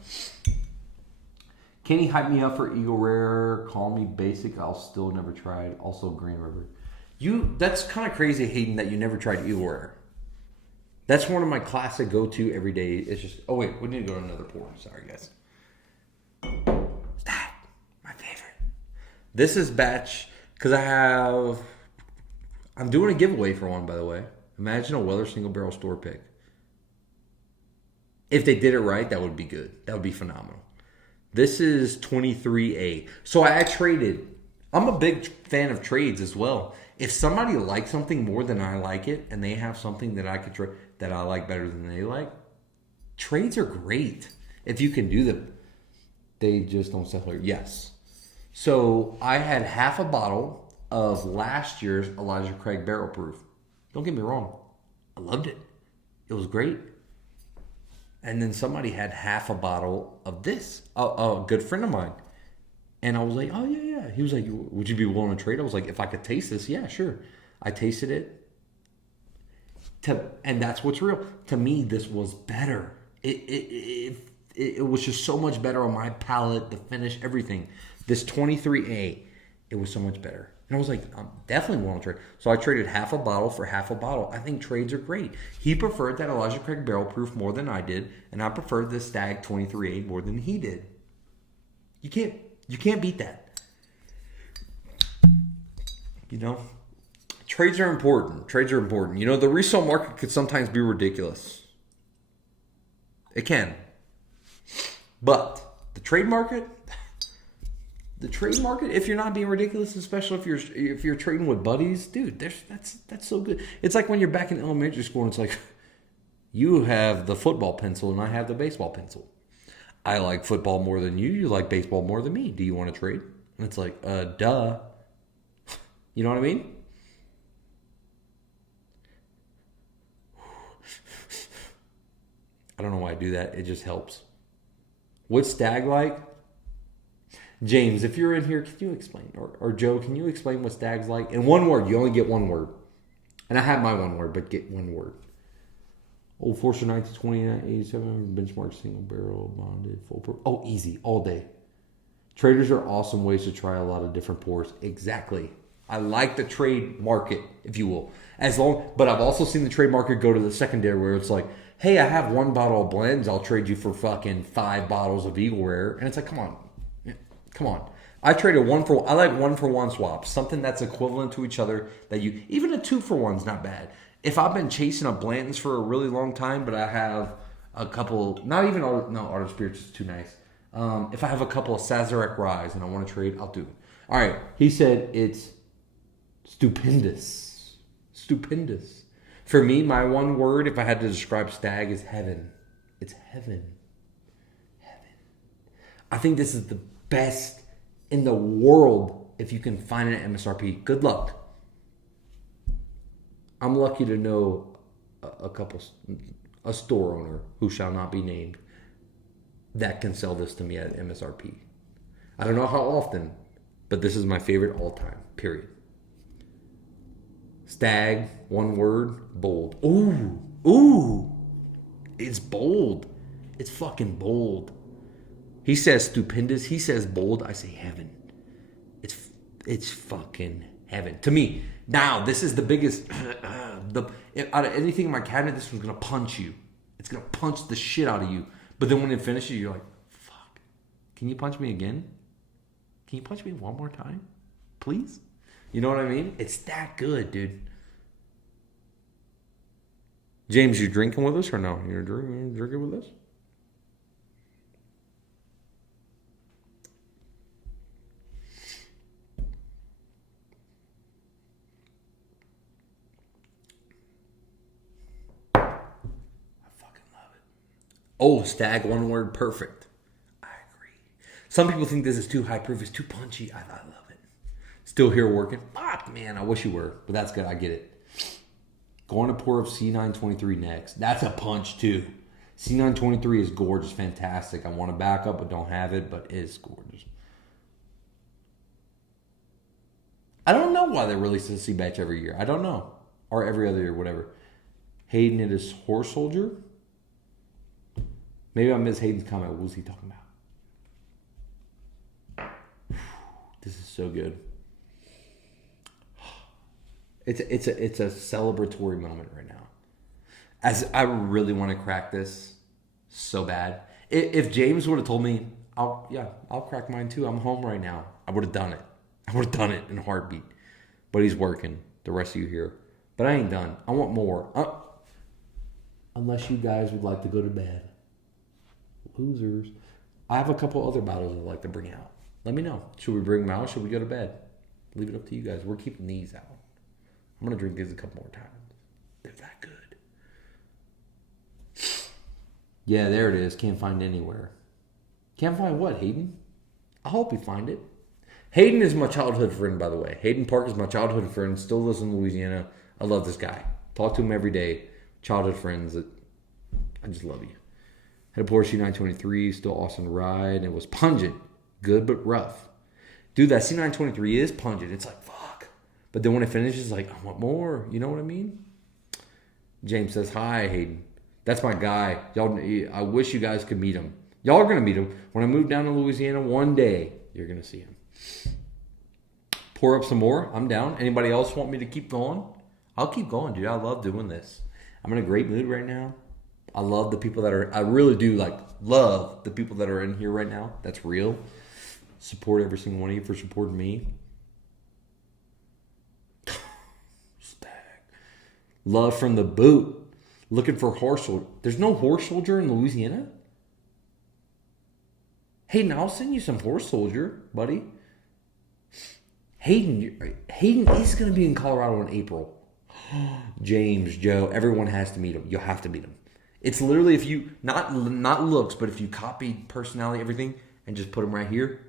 Kenny hyped me up for Eagle Rare. Call me basic. I'll still never try it. Also Green River. That's kind of crazy, Hayden, that you never tried Eagle Rare. That's one of my classic go-to every day. It's just, oh wait, we need to go to another pour. Sorry, guys. That, my favorite. This is batch, because I'm doing a giveaway for one, by the way. Imagine a Weller single barrel store pick. If they did it right, that would be good. That would be phenomenal. This is 23A. So I traded. I'm a big fan of trades as well. If somebody likes something more than I like it, and they have something that I could trade that I like better than they like, trades are great if you can do them. They just don't sell here. Yes. So I had half a bottle of last year's Elijah Craig Barrel Proof. Don't get me wrong. I loved it. It was great. And then somebody had half a bottle of this, a good friend of mine. And I was like, oh, yeah, yeah. He was like, would you be willing to trade? I was like, if I could taste this, yeah, sure. I tasted it. And that's what's real. To me, this was better. It was just so much better on my palate, the finish, everything. This 23A, it was so much better. And I was like, I'm definitely willing to trade. So I traded half a bottle for half a bottle. I think trades are great. He preferred that Elijah Craig Barrel Proof more than I did, and I preferred the Stag 23A more than he did. You can't beat that. You know? Trades are important. Trades are important. You know, the resale market could sometimes be ridiculous. It can. But the trade market, if you're not being ridiculous, especially if you're trading with buddies, dude, that's so good. It's like when you're back in elementary school and it's like, you have the football pencil and I have the baseball pencil. I like football more than you. You like baseball more than me. Do you want to trade? And it's like, duh. You know what I mean? I don't know why I do that. It just helps. What's Stag like? James, if you're in here, can you explain? Or Joe, can you explain what Stag's like? In one word. You only get one word. And I have my one word, but get one word. Old Forester 1929, 87, benchmark single barrel, bonded, full proof. Oh, easy. All day. Traders are awesome ways to try a lot of different pours. Exactly. I like the trade market, if you will. But I've also seen the trade market go to the secondary where it's like, hey, I have one bottle of blends. I'll trade you for fucking 5 bottles of Eagle Rare. And it's like, come on. I traded I like 1-for-1 swaps. Something that's equivalent to each other even a 2-for-1's not bad. If I've been chasing a Blanton's for a really long time, but I have a couple, not even, Art of Spirits is too nice. If I have a couple of Sazerac Ryes and I want to trade, I'll do it. All right. He said it's stupendous. Stupendous. For me, my one word, if I had to describe Stag, is heaven. It's heaven. Heaven. I think this is the best in the world if you can find it at MSRP. Good luck. I'm lucky to know a store owner who shall not be named that can sell this to me at MSRP. I don't know how often, but this is my favorite all time, period. Stag, one word, bold. Ooh. It's bold. It's fucking bold. He says stupendous. He says bold. I say heaven. It's fucking heaven. To me, now, this is the biggest, out of anything in my cabinet, this one's going to punch you. It's going to punch the shit out of you. But then when it finishes, you're like, fuck. Can you punch me again? Can you punch me one more time? Please? You know what I mean? It's that good, dude. James, you drinking with us or no? You're drinking with us? I fucking love it. Oh, Stag, one word, perfect. I agree. Some people think this is too high proof. It's too punchy. I love it. Still here working? Fuck, man, I wish you were. But that's good. I get it. Going to pour of C923 next. That's a punch, too. C923 is gorgeous, fantastic. I want to back up, but don't have it, but it's gorgeous. I don't know why they release a C batch every year. I don't know. Or every other year, whatever. Hayden, it is Horse Soldier. Maybe I missed Hayden's comment. What was he talking about? This is so good. It's a celebratory moment right now. As I really want to crack this so bad. If James would have told me, I'll crack mine too. I'm home right now. I would have done it. I would have done it in a heartbeat. But he's working. The rest of you here. But I ain't done. I want more. Unless you guys would like to go to bed. Losers. I have a couple other bottles I'd like to bring out. Let me know. Should we bring them out? Should we go to bed? Leave it up to you guys. We're keeping these out. I'm going to drink these a couple more times. They're that good. Yeah, there it is. Can't find anywhere. Can't find what, Hayden? I hope you find it. Hayden is my childhood friend, by the way. Hayden Park is my childhood friend. Still lives in Louisiana. I love this guy. Talk to him every day. Childhood friends. I just love you. Had a Porsche 923, still awesome to ride. And it was pungent. Good, but rough. Dude, that C923 is pungent. It's like, fuck. But then when it finishes, it's like, I want more. You know what I mean? James says, hi, Hayden. That's my guy. Y'all, I wish you guys could meet him. Y'all are going to meet him. When I move down to Louisiana, one day, you're going to see him. Pour up some more. I'm down. Anybody else want me to keep going? I'll keep going, dude. I love doing this. I'm in a great mood right now. I love the people that are, I really do love the people that are in here right now. That's real. Support every single one of you for supporting me. Stag. Love from the boot. Looking for horse soldier. There's no horse soldier in Louisiana? Hayden, I'll send you some horse soldier, buddy. Hayden is going to be in Colorado in April. James, Joe, everyone has to meet him. You'll have to meet him. It's literally if you, not looks, but if you copied personality, everything, and just put him right here,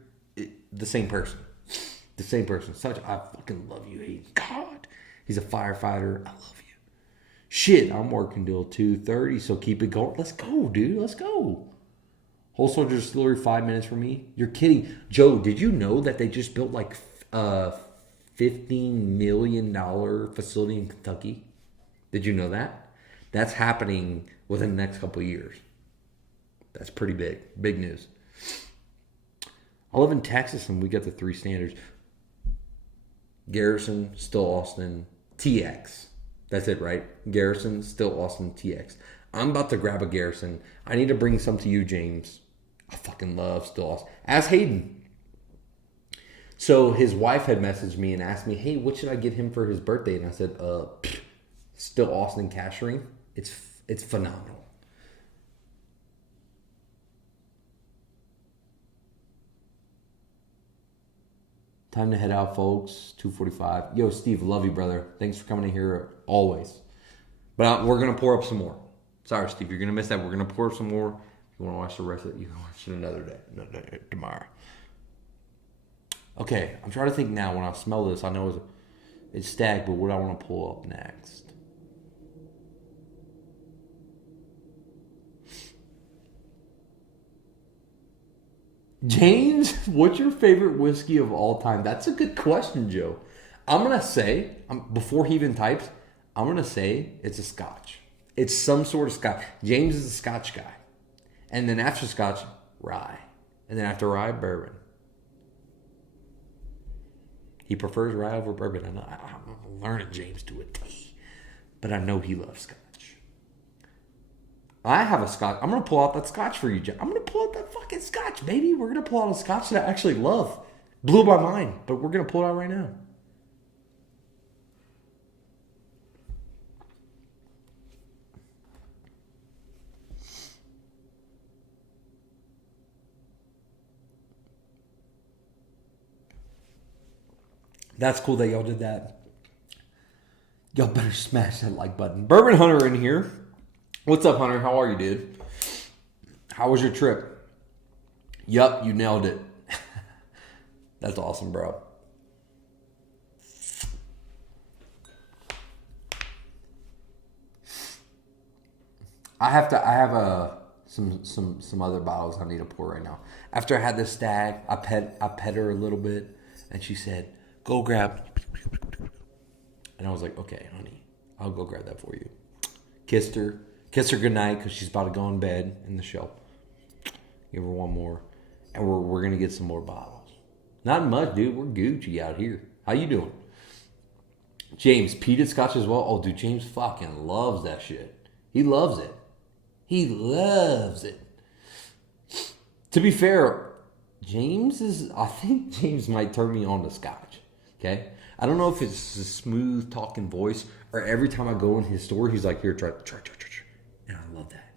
the same person. The same person. I fucking love you, Hayden. God. He's a firefighter. I love you. Shit, I'm working till 2:30, so keep it going. Let's go, dude. Let's go. Whole Soldier Distillery, 5 minutes from me. You're kidding. Joe, did you know that they just built like a $15 million facility in Kentucky? Did you know that? That's happening within the next couple of years. That's pretty big. Big news. I live in Texas and we got the 3 standards. Garrison, Still Austin, TX. That's it, right? Garrison, Still Austin, TX. I'm about to grab a Garrison. I need to bring some to you, James. I fucking love Still Austin. Ask Hayden. So his wife had messaged me and asked me, hey, what should I get him for his birthday? And I said, Still Austin cash ring. It's phenomenal. Time to head out, folks. 2:45. Yo, Steve, love you, brother. Thanks for coming in here always. But we're going to pour up some more. Sorry, Steve, you're going to miss that. We're going to pour up some more. If you want to watch the rest of it, you can watch it another day, tomorrow. Okay, I'm trying to think now. When I smell this, I know it's stag, but what do I want to pull up next? James, what's your favorite whiskey of all time? That's a good question, Joe. I'm going to say, before he even types, I'm going to say it's a Scotch. It's some sort of Scotch. James is a Scotch guy. And then after Scotch, rye. And then after rye, bourbon. He prefers rye over bourbon. I know, I'm learning James to a T. But I know he loves Scotch. I have a Scotch. I'm going to pull out that Scotch for you, James. I'm going to pull out that fucking Scotch, baby. We're going to pull out a Scotch that I actually love. Blew my mind. But we're going to pull it out right now. That's cool that y'all did that. Y'all better smash that like button. Bourbon Hunter in here. What's up, Hunter? How are you, dude? How was your trip? Yup, you nailed it. That's awesome, bro. I have some other bottles I need to pour right now. After I had this stag, I pet her a little bit, and she said, go grab. And I was like, okay, honey, I'll go grab that for you. Kissed her goodnight because she's about to go in bed in the show. Give her one more. And we're going to get some more bottles. Not much, dude. We're Gucci out here. How you doing? James, peated Scotch as well. Oh, dude, James fucking loves that shit. He loves it. He loves it. To be fair, I think James might turn me on to Scotch. Okay? I don't know if it's a smooth talking voice or every time I go in his store, he's like, here, try. And I love that.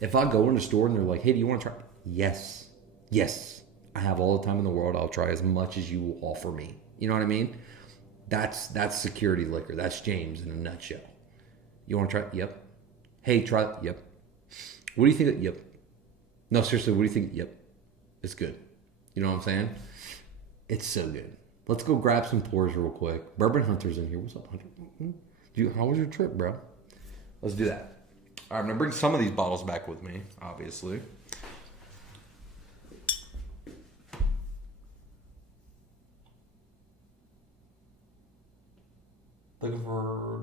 If I go in the store and they're like, hey, do you want to try? Yes. I have all the time in the world. I'll try as much as you offer me. You know what I mean? That's security liquor. That's James in a nutshell. You want to try? Yep. Hey, try it. Yep. What do you think? Yep. No, seriously, what do you think? Yep. It's good. You know what I'm saying? It's so good. Let's go grab some pours real quick. Bourbon Hunter's in here. What's up, Hunter? How was your trip, bro? Let's do that. right, I'm going to bring some of these bottles back with me, obviously. Looking for...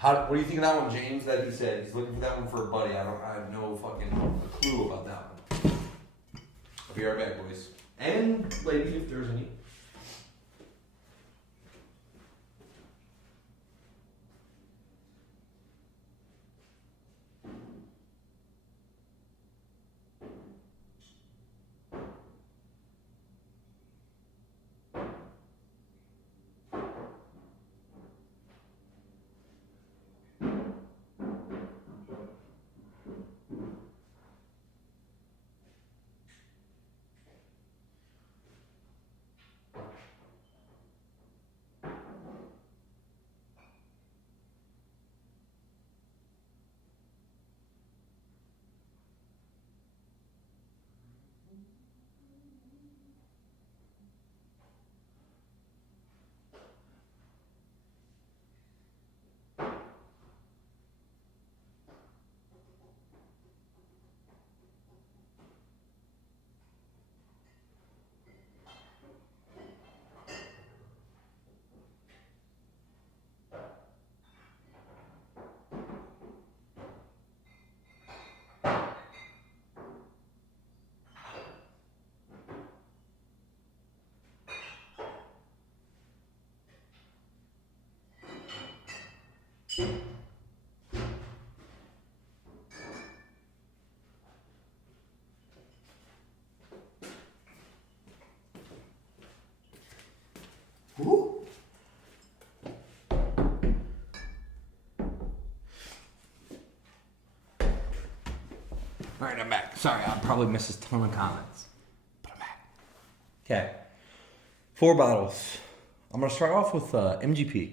what do you think of that one, James? That he said he's looking for that one for a buddy. I have no fucking clue about that one. I'll be right back, boys. And lady, if there's any. Woo. All right, I'm back. Sorry, I probably missed a ton of comments, but I'm back. Okay, 4 bottles. I'm gonna start off with MGP,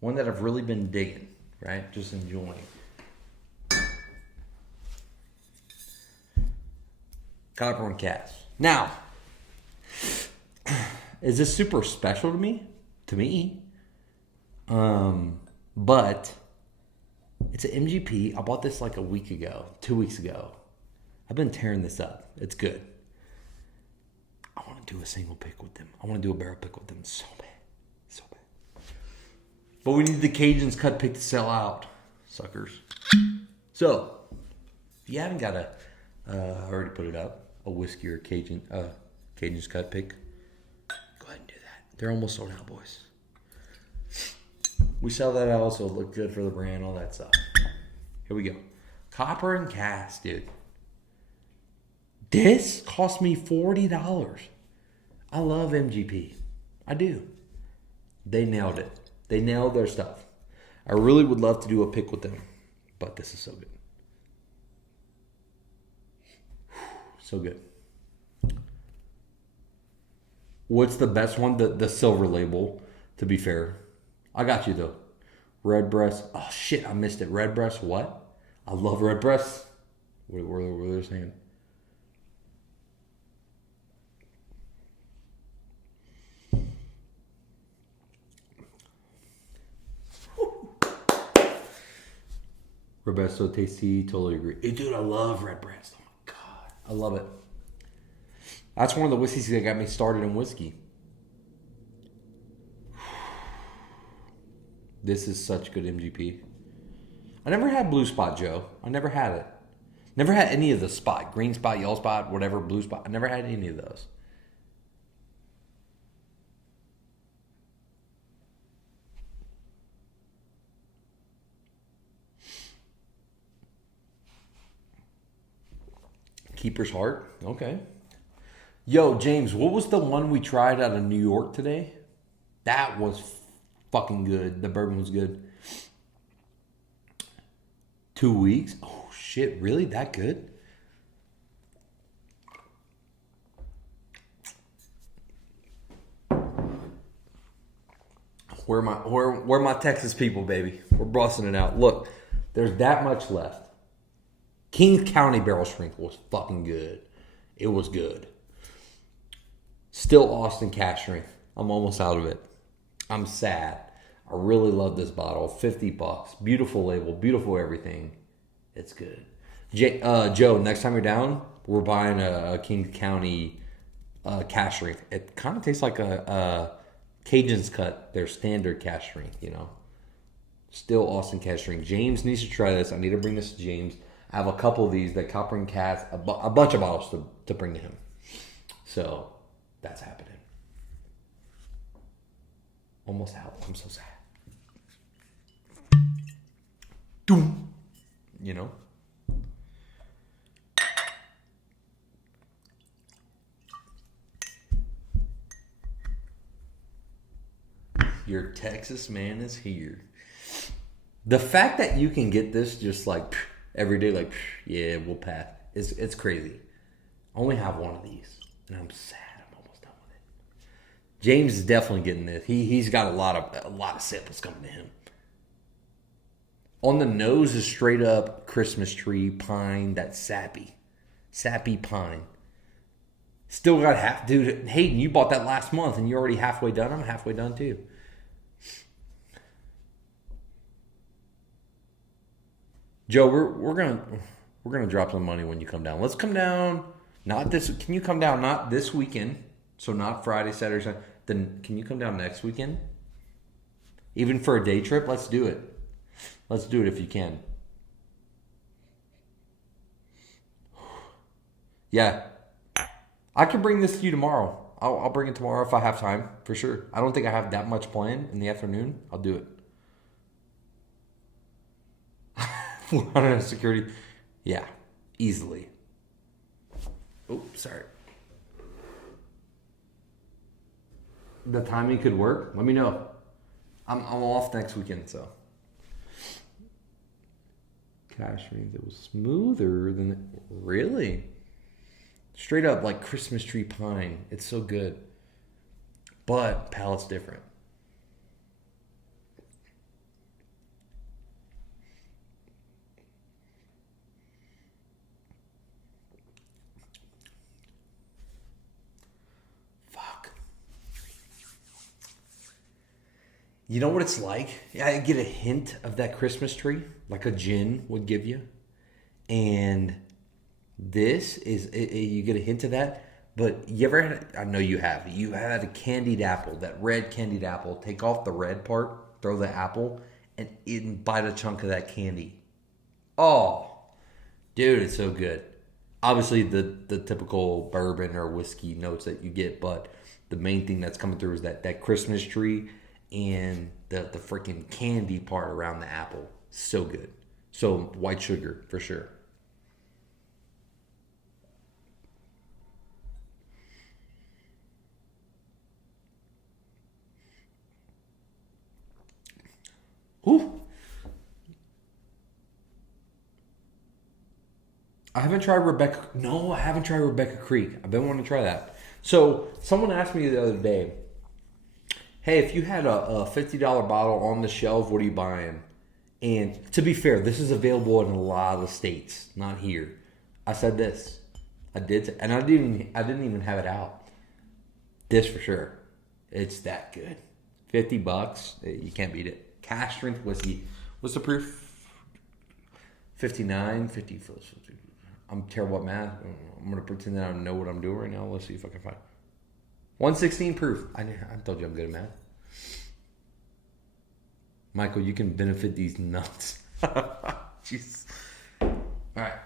one that I've really been digging. Right, just enjoying. Copper and Cast. Now, is this super special to me? To me. But it's an MGP. I bought this like a week ago, 2 weeks ago. I've been tearing this up. It's good. I want to do a single pick with them. I want to do a barrel pick with them so bad. So bad. But we need the Cajuns cut pick to sell out, suckers. So, if you haven't got I already put it up, a whiskey or Cajuns cut pick, go ahead and do that. They're almost sold out, boys. We sell that out, so it look good for the brand, all that stuff. Here we go. Copper and Cast, dude. This cost me $40. I love MGP. I do. They nailed it. They nailed their stuff. I really would love to do a pick with them, but this is so good. So good. What's the best one? The silver label, to be fair. I got you, though. Redbreast. Oh, shit, I missed it. Redbreast what? I love Redbreast. What were they saying? Redbreast so tasty. Totally agree. Hey, dude, I love Redbreast. Oh, my God. I love it. That's one of the whiskeys that got me started in whiskey. This is such good MGP. I never had Blue Spot, Joe. I never had it. Never had any of the spot. Green Spot, Yellow Spot, whatever, Blue Spot. I never had any of those. Keeper's Heart. Okay. Yo, James, what was the one we tried out of New York today? That was fucking good. The bourbon was good. 2 weeks? Oh, shit. Really? That good? Where my Texas people, baby? We're busting it out. Look, there's that much left. King County Barrel Strength was fucking good. It was good. Still Austin Cask Strength. I'm almost out of it. I'm sad. I really love this bottle. $50. Beautiful label, beautiful everything. It's good. Joe, next time you're down, we're buying a King County cash drink. It kind of tastes like a Cajun's Cut, their standard cash drink, you know. Still Austin cash drink. James needs to try this. I need to bring this to James. I have a couple of these that Copper and Cats, a bunch of bottles to bring to him. So that's happening. Almost out. I'm so sad. Doom. You know? Your Texas man is here. The fact that you can get this just like every day, like, yeah, we'll pass. It's crazy. I only have one of these, and I'm sad. I'm almost done with it. James is definitely getting this. He's got a lot of samples coming to him. On the nose is straight up Christmas tree pine. That's sappy pine. Still got half, dude. Hayden, you bought that last month, and you're already halfway done. I'm halfway done too. Joe, we're gonna drop some money when you come down. Let's come down. Not this. Can you come down? Not this weekend. So not Friday, Saturday, Sunday. Then can you come down next weekend? Even for a day trip, let's do it. Let's do it if you can. Yeah, I can bring this to you tomorrow. I'll bring it tomorrow if I have time, for sure. I don't think I have that much planned in the afternoon. I'll do it. 400 security. Yeah, easily. Oh, sorry. The timing could work. Let me know. I'm off next weekend, so. Cash ring that was smoother than really. Straight up like Christmas tree pine. It's so good. But palate's different. You know what it's like? I get a hint of that Christmas tree, like a gin would give you. And this is, you get a hint of that. But you ever had, I know you have, you had a candied apple, that red candied apple. Take off the red part, throw the apple, and bite a chunk of that candy. Oh, dude, it's so good. Obviously, the typical bourbon or whiskey notes that you get, but the main thing that's coming through is that Christmas tree and the freaking candy part around the apple. So good. So white sugar for sure. Ooh. I haven't tried Rebecca. No, I haven't tried Rebecca Creek. I've been wanting to try that. So someone asked me the other day, hey, if you had a $50 bottle on the shelf, what are you buying? And to be fair, this is available in a lot of states, not here. I said this. I did, and I didn't even have it out. This for sure. It's that good. $50, you can't beat it. Cash strength whiskey. What's the proof? 59, 50. I'm terrible at math. I'm gonna pretend that I know what I'm doing right now. Let's see if I can find. 116 proof. I told you I'm good at math. Michael, you can benefit these nuts. Jeez. All right.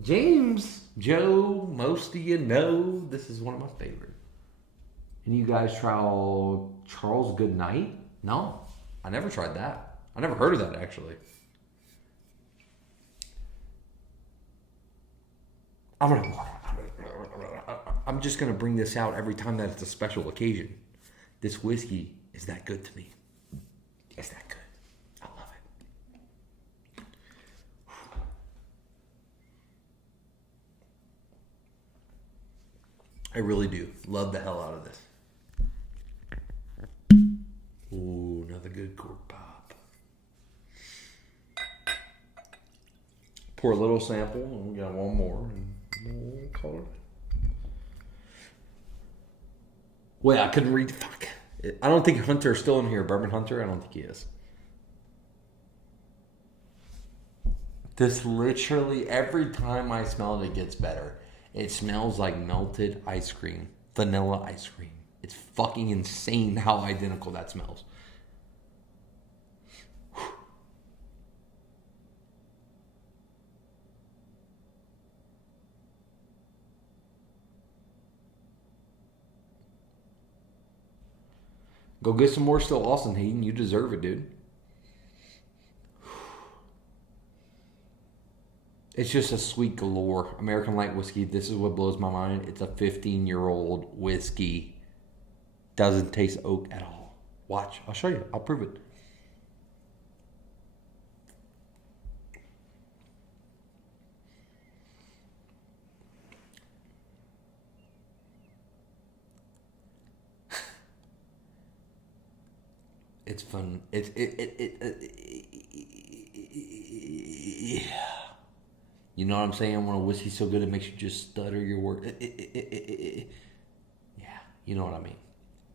James, Joe, most of you know this is one of my favorites. And you guys try Charles Goodnight? No, I never tried that. I never heard of that, actually. I'm just going to bring this out every time that it's a special occasion. This whiskey is that good to me. It's that good. I love it. I really do. Love the hell out of this. Ooh, another good cork pop. Pour a little sample, and we got one more, and we'll call it. Wait, I couldn't read. Fuck. I don't think Hunter's still in here. Bourbon Hunter? I don't think he is. This literally, every time I smell it, it gets better. It smells like melted ice cream. Vanilla ice cream. It's fucking insane how identical that smells. Go get some more Still Austin, Hayden. You deserve it, dude. It's just a sweet galore. American Light Whiskey. This is what blows my mind. It's a 15-year-old whiskey. Doesn't taste oak at all. Watch. I'll show you. I'll prove it. It's fun. Yeah. You know what I'm saying? When a whiskey's so good, it makes you just stutter your word. Yeah, you know what I mean.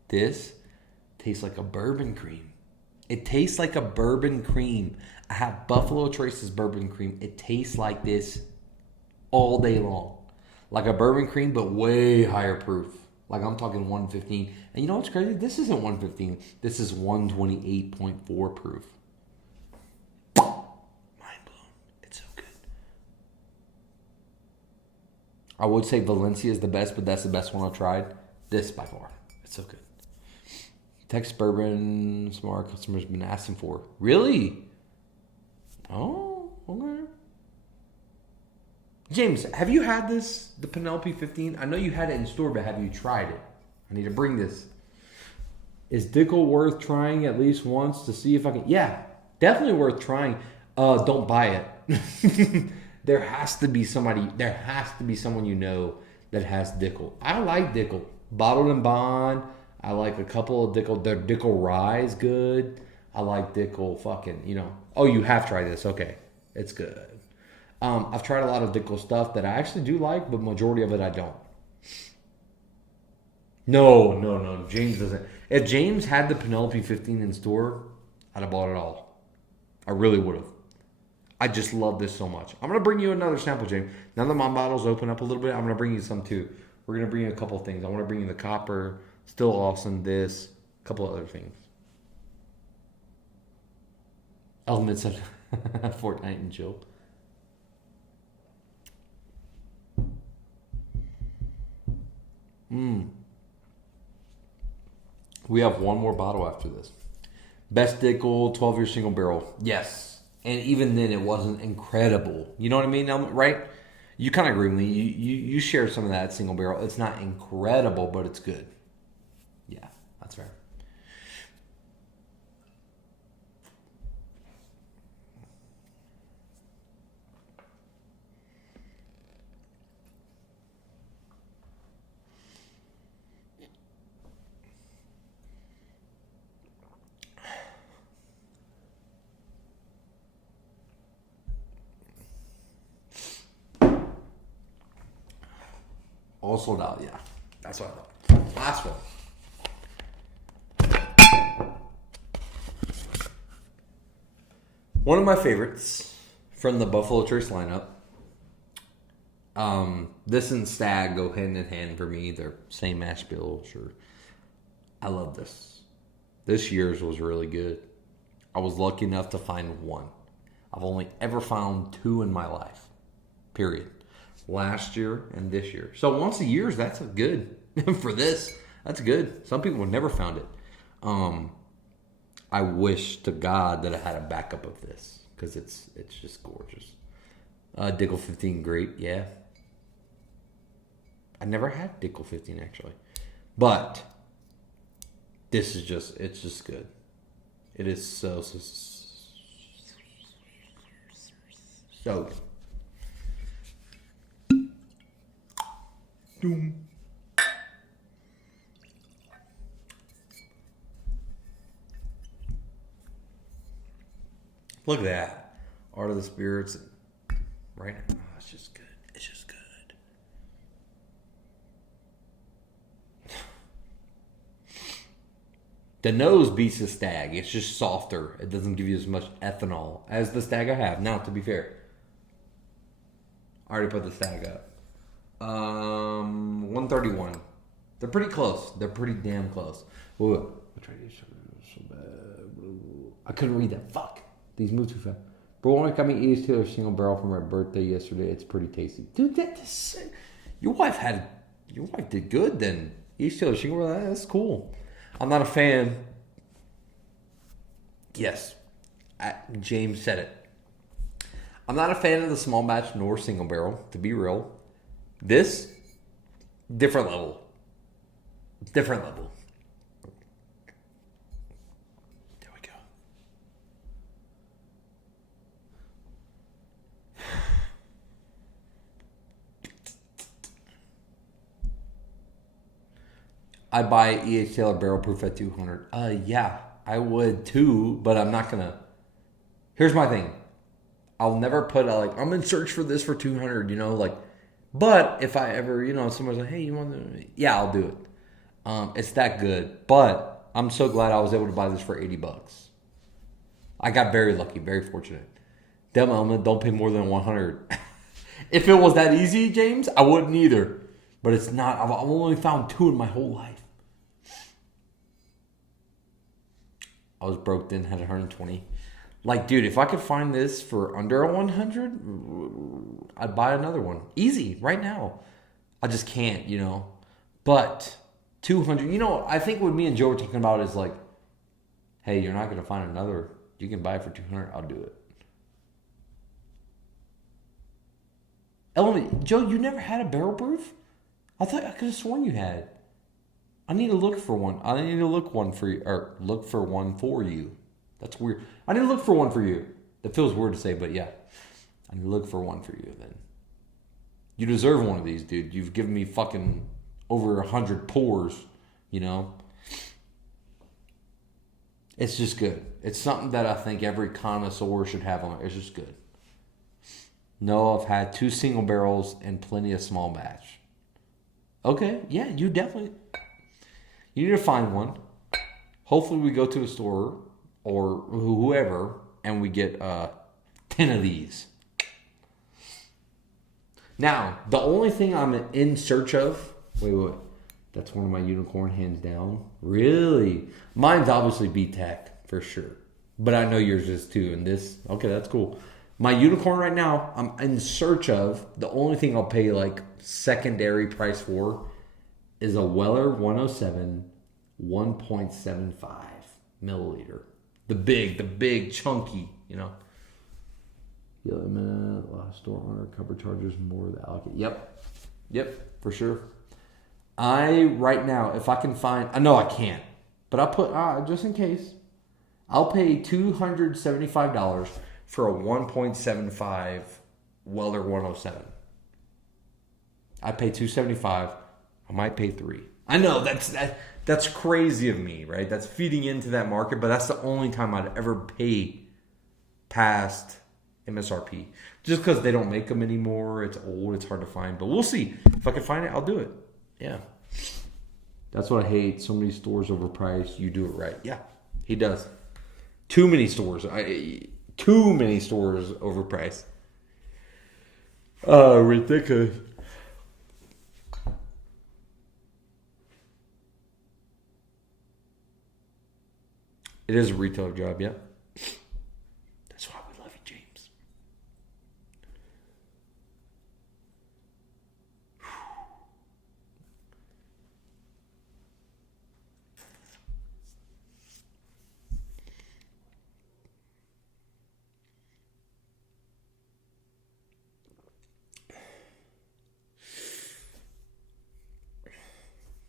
This tastes like a bourbon cream. It tastes like a bourbon cream. I have Buffalo Trace's bourbon cream. It tastes like this all day long. Like a bourbon cream, but way higher proof. Like I'm talking 115. And you know what's crazy? This isn't 115. This is 128.4 proof. Mind blown. It's so good. I would say Valencia is the best, but that's the best one I've tried. This by far. It's so good. Texas bourbon, some of our customers have been asking for. Really? Oh, okay. James, have you had this, the Penelope 15? I know you had it in store, but have you tried it? I need to bring this. Is Dickel worth trying at least once to see if I can? Yeah, definitely worth trying. Don't buy it. There has to be someone you know that has Dickel. I like Dickel. Bottled and Bond. I like a couple of Dickel. Their Dickel Rye is good. I like Dickel fucking, Oh, you have tried this. Okay. It's good. I've tried a lot of Dickel stuff that I actually do like, but majority of it I don't. No. James doesn't. If James had the Penelope 15 in store, I'd have bought it all. I really would have. I just love this so much. I'm going to bring you another sample, James. Now that my bottles open up a little bit, I'm going to bring you some too. We're going to bring you a couple of things. I want to bring you the copper, Still Awesome, this, a couple of other things. Elements of Fortnite and chill. We have one more bottle after this. Best Dickel 12-year single barrel. Yes. And even then, it wasn't incredible. You know what I mean, right? You kind of agree with me. You shared some of that single barrel. It's not incredible, but it's good. Yeah, that's fair. All sold out, yeah. That's what I thought. Last one. One of my favorites from the Buffalo Trace lineup. This and Stag go hand in hand for me. They're same mash bill, sure. I love this. This year's was really good. I was lucky enough to find one. I've only ever found two in my life. Period. Last year and this year. So once a year, that's good. For this, that's good. Some people have never found it. I wish to God that I had a backup of this because it's just gorgeous. Dickel 15, great, yeah. I never had Dickel 15 actually, but this is it's just good. It is so good. Doom. Look at that. Art of the Spirits. Right now. Oh, it's just good. It's just good. The nose beats the Stag. It's just softer. It doesn't give you as much ethanol as the Stag I have. Now, to be fair, I already put the Stag up. 131. They're pretty close. They're pretty damn close. Whoa. I couldn't read that. Fuck. These move too fast. Bro, when I got me East Taylor single barrel for my birthday yesterday, it's pretty tasty. Dude, that's your wife did good then. East Taylor single barrel, that's cool. I'm not a fan. Yes. James said it. I'm not a fan of the small batch nor single barrel, to be real. This, different level. Different level. There we go. I buy E.H. Taylor barrel proof at 200. Yeah, I would too, but I'm not gonna. Here's my thing. I'll never put I'm in search for this for 200, but if I ever, someone's like, hey, you want to, yeah, I'll do it. It's that good, but I'm so glad I was able to buy this for $80. I got very lucky, very fortunate. Them element don't pay more than 100. If it was that easy, James, I wouldn't either. But it's not. I've only found 2 in my whole life. I was broke then, had 120. Dude, if I could find this for under 100, I'd buy another one. Easy, right now. I just can't, But 200, I think what me and Joe were talking about is hey, you're not going to find another. You can buy it for 200. I'll do it. Element, Joe, you never had a barrel proof? I thought I could have sworn you had. I need to look for one. I need to look for one for you. That's weird. I need to look for one for you. That feels weird to say, but yeah. I need to look for one for you then. You deserve one of these, dude. You've given me fucking over 100 pours, It's just good. It's something that I think every connoisseur should have on it. It's just good. No, I've had 2 single barrels and plenty of small batch. Okay, yeah, you need to find one. Hopefully we go to a store or whoever and we get 10 of these. Now, the only thing I'm in search of... Wait. That's one of my unicorn, hands down. Really? Mine's obviously B-Tech, for sure. But I know yours is too. And this... Okay, that's cool. My unicorn right now, I'm in search of... The only thing I'll pay secondary price for is a Weller 107 1.75 milliliter. The big chunky, Yellow minute, last store owner, cover charges more than allocate. Yep, for sure. Right now, if I can find, I know I can't, but I'll put, just in case, I'll pay $275 for a 1.75 Weller 107. I pay $275. I might pay $3. I know that's crazy of me, right? That's feeding into that market, but that's the only time I'd ever pay past MSRP. Just because they don't make them anymore. It's old. It's hard to find. But we'll see. If I can find it, I'll do it. Yeah. That's what I hate. So many stores overpriced. You do it right. Yeah, he does. Too many stores. Too many stores overpriced. Ridiculous. It is a retail job, yeah. That's why we love you, James.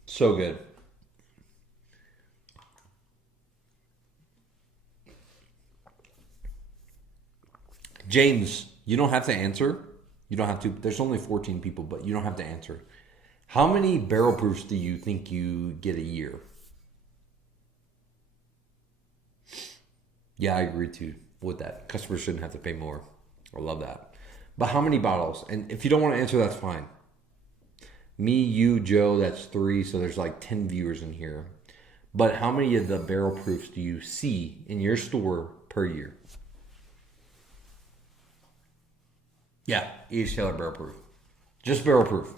So good. James, you don't have to answer. You don't have to. There's only 14 people, but you don't have to answer. How many barrel proofs do you think you get a year? Yeah, I agree too with that. Customers shouldn't have to pay more. I love that. But how many bottles? And if you don't want to answer, that's fine. Me, you, Joe, that's 3. So there's 10 viewers in here. But how many of the barrel proofs do you see in your store per year? Yeah, each Taylor barrel proof. Just barrel proof.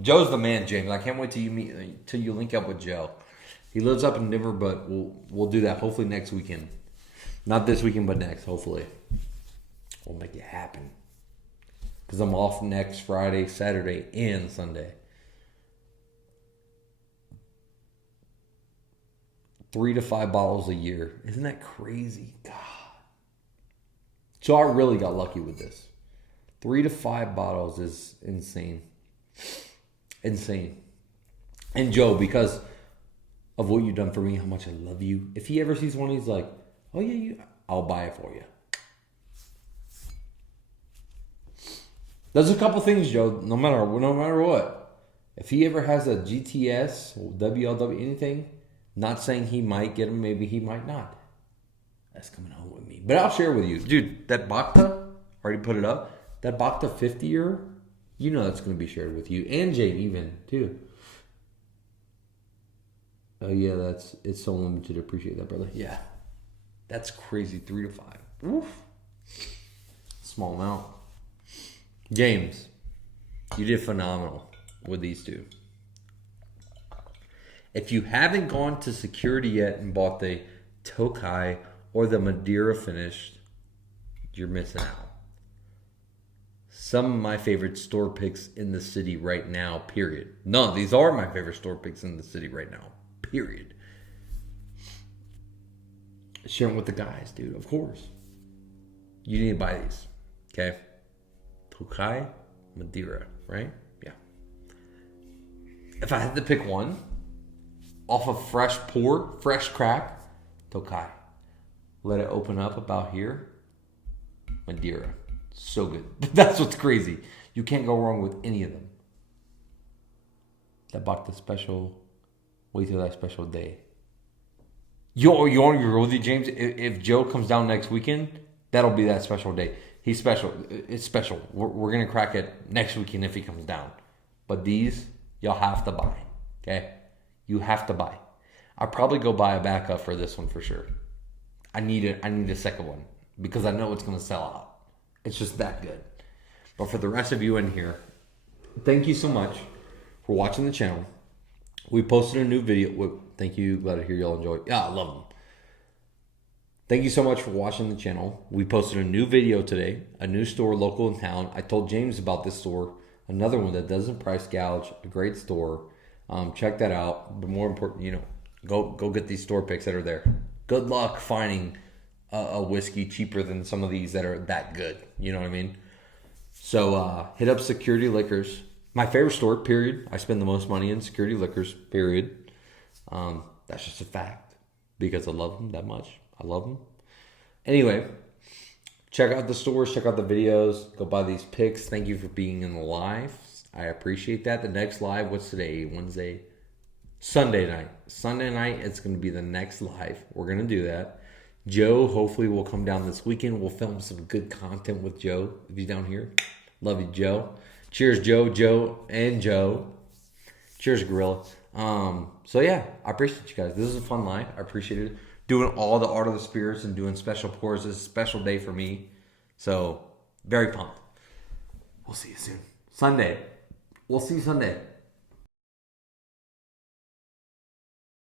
Joe's the man, James. I can't wait till you link up with Joe. He lives up in Denver, but we'll do that hopefully next weekend. Not this weekend, but next, hopefully. We'll make it happen. Because I'm off next Friday, Saturday, and Sunday. 3 to 5 bottles a year. Isn't that crazy? God. So I really got lucky with this. 3 to 5 bottles is insane. Insane. And Joe, because of what you've done for me, how much I love you. If he ever sees one, he's like, oh yeah, I'll buy it for you. There's a couple things, Joe, no matter what. If he ever has a GTS, WLW, anything, not saying he might get him, maybe he might not. That's coming home with me. But I'll share with you. Dude, that Bacta, already put it up. That Bacta 50-year, you know that's going to be shared with you. And Jade even, too. Oh, yeah, it's so limited. Appreciate that, brother. Yeah. That's crazy. 3 to 5. Oof. Small amount. James, you did phenomenal with these two. If you haven't gone to security yet and bought the Tokai or the Madeira finished, you're missing out. Some of my favorite store picks in the city right now, period. No, these are my favorite store picks in the city right now, period. Share them with the guys, dude, of course. You need to buy these, okay? Tokai, Madeira, right? Yeah. If I had to pick one, off of fresh pour, fresh crack, Tokai. Let it open up about here, Madeira. So good. That's what's crazy. You can't go wrong with any of them. That bought the special. Wait till that special day. You on your roadie, James? If Joe comes down next weekend, that'll be that special day. He's special. It's special. We're going to crack it next weekend if he comes down. But these, y'all have to buy. Okay? You have to buy. I'll probably go buy a backup for this one for sure. I need a second one because I know it's going to sell out. It's just that good. But for the rest of you in here, thank you so much for watching the channel. We posted a new video. Thank you. Glad to hear y'all enjoy it. Yeah, I love them. Thank you so much for watching the channel. We posted a new video today, a new store local in town. I told James about this store, another one that doesn't price gouge, a great store. Check that out. But more important, go get these store picks that are there. Good luck finding a whiskey cheaper than some of these that are that good. You know what I mean? So hit up Security Liquors. My favorite store, period. I spend the most money in Security Liquors, period. That's just a fact because I love them that much. I love them. Anyway, check out the stores, check out the videos, go buy these picks. Thank you for being in the live. I appreciate that. The next live, what's today? Wednesday? Sunday night. Sunday night, it's going to be the next live. We're going to do that. Joe, hopefully, will come down this weekend. We'll film some good content with Joe if he's down here. Love you, Joe. Cheers, Joe, and Joe. Cheers, Gorilla. So, yeah, I appreciate you guys. This is a fun live. I appreciate it. Doing all the Art of the Spirits and doing special pours is a special day for me. So, very pumped. We'll see you soon. Sunday. We'll see you Sunday.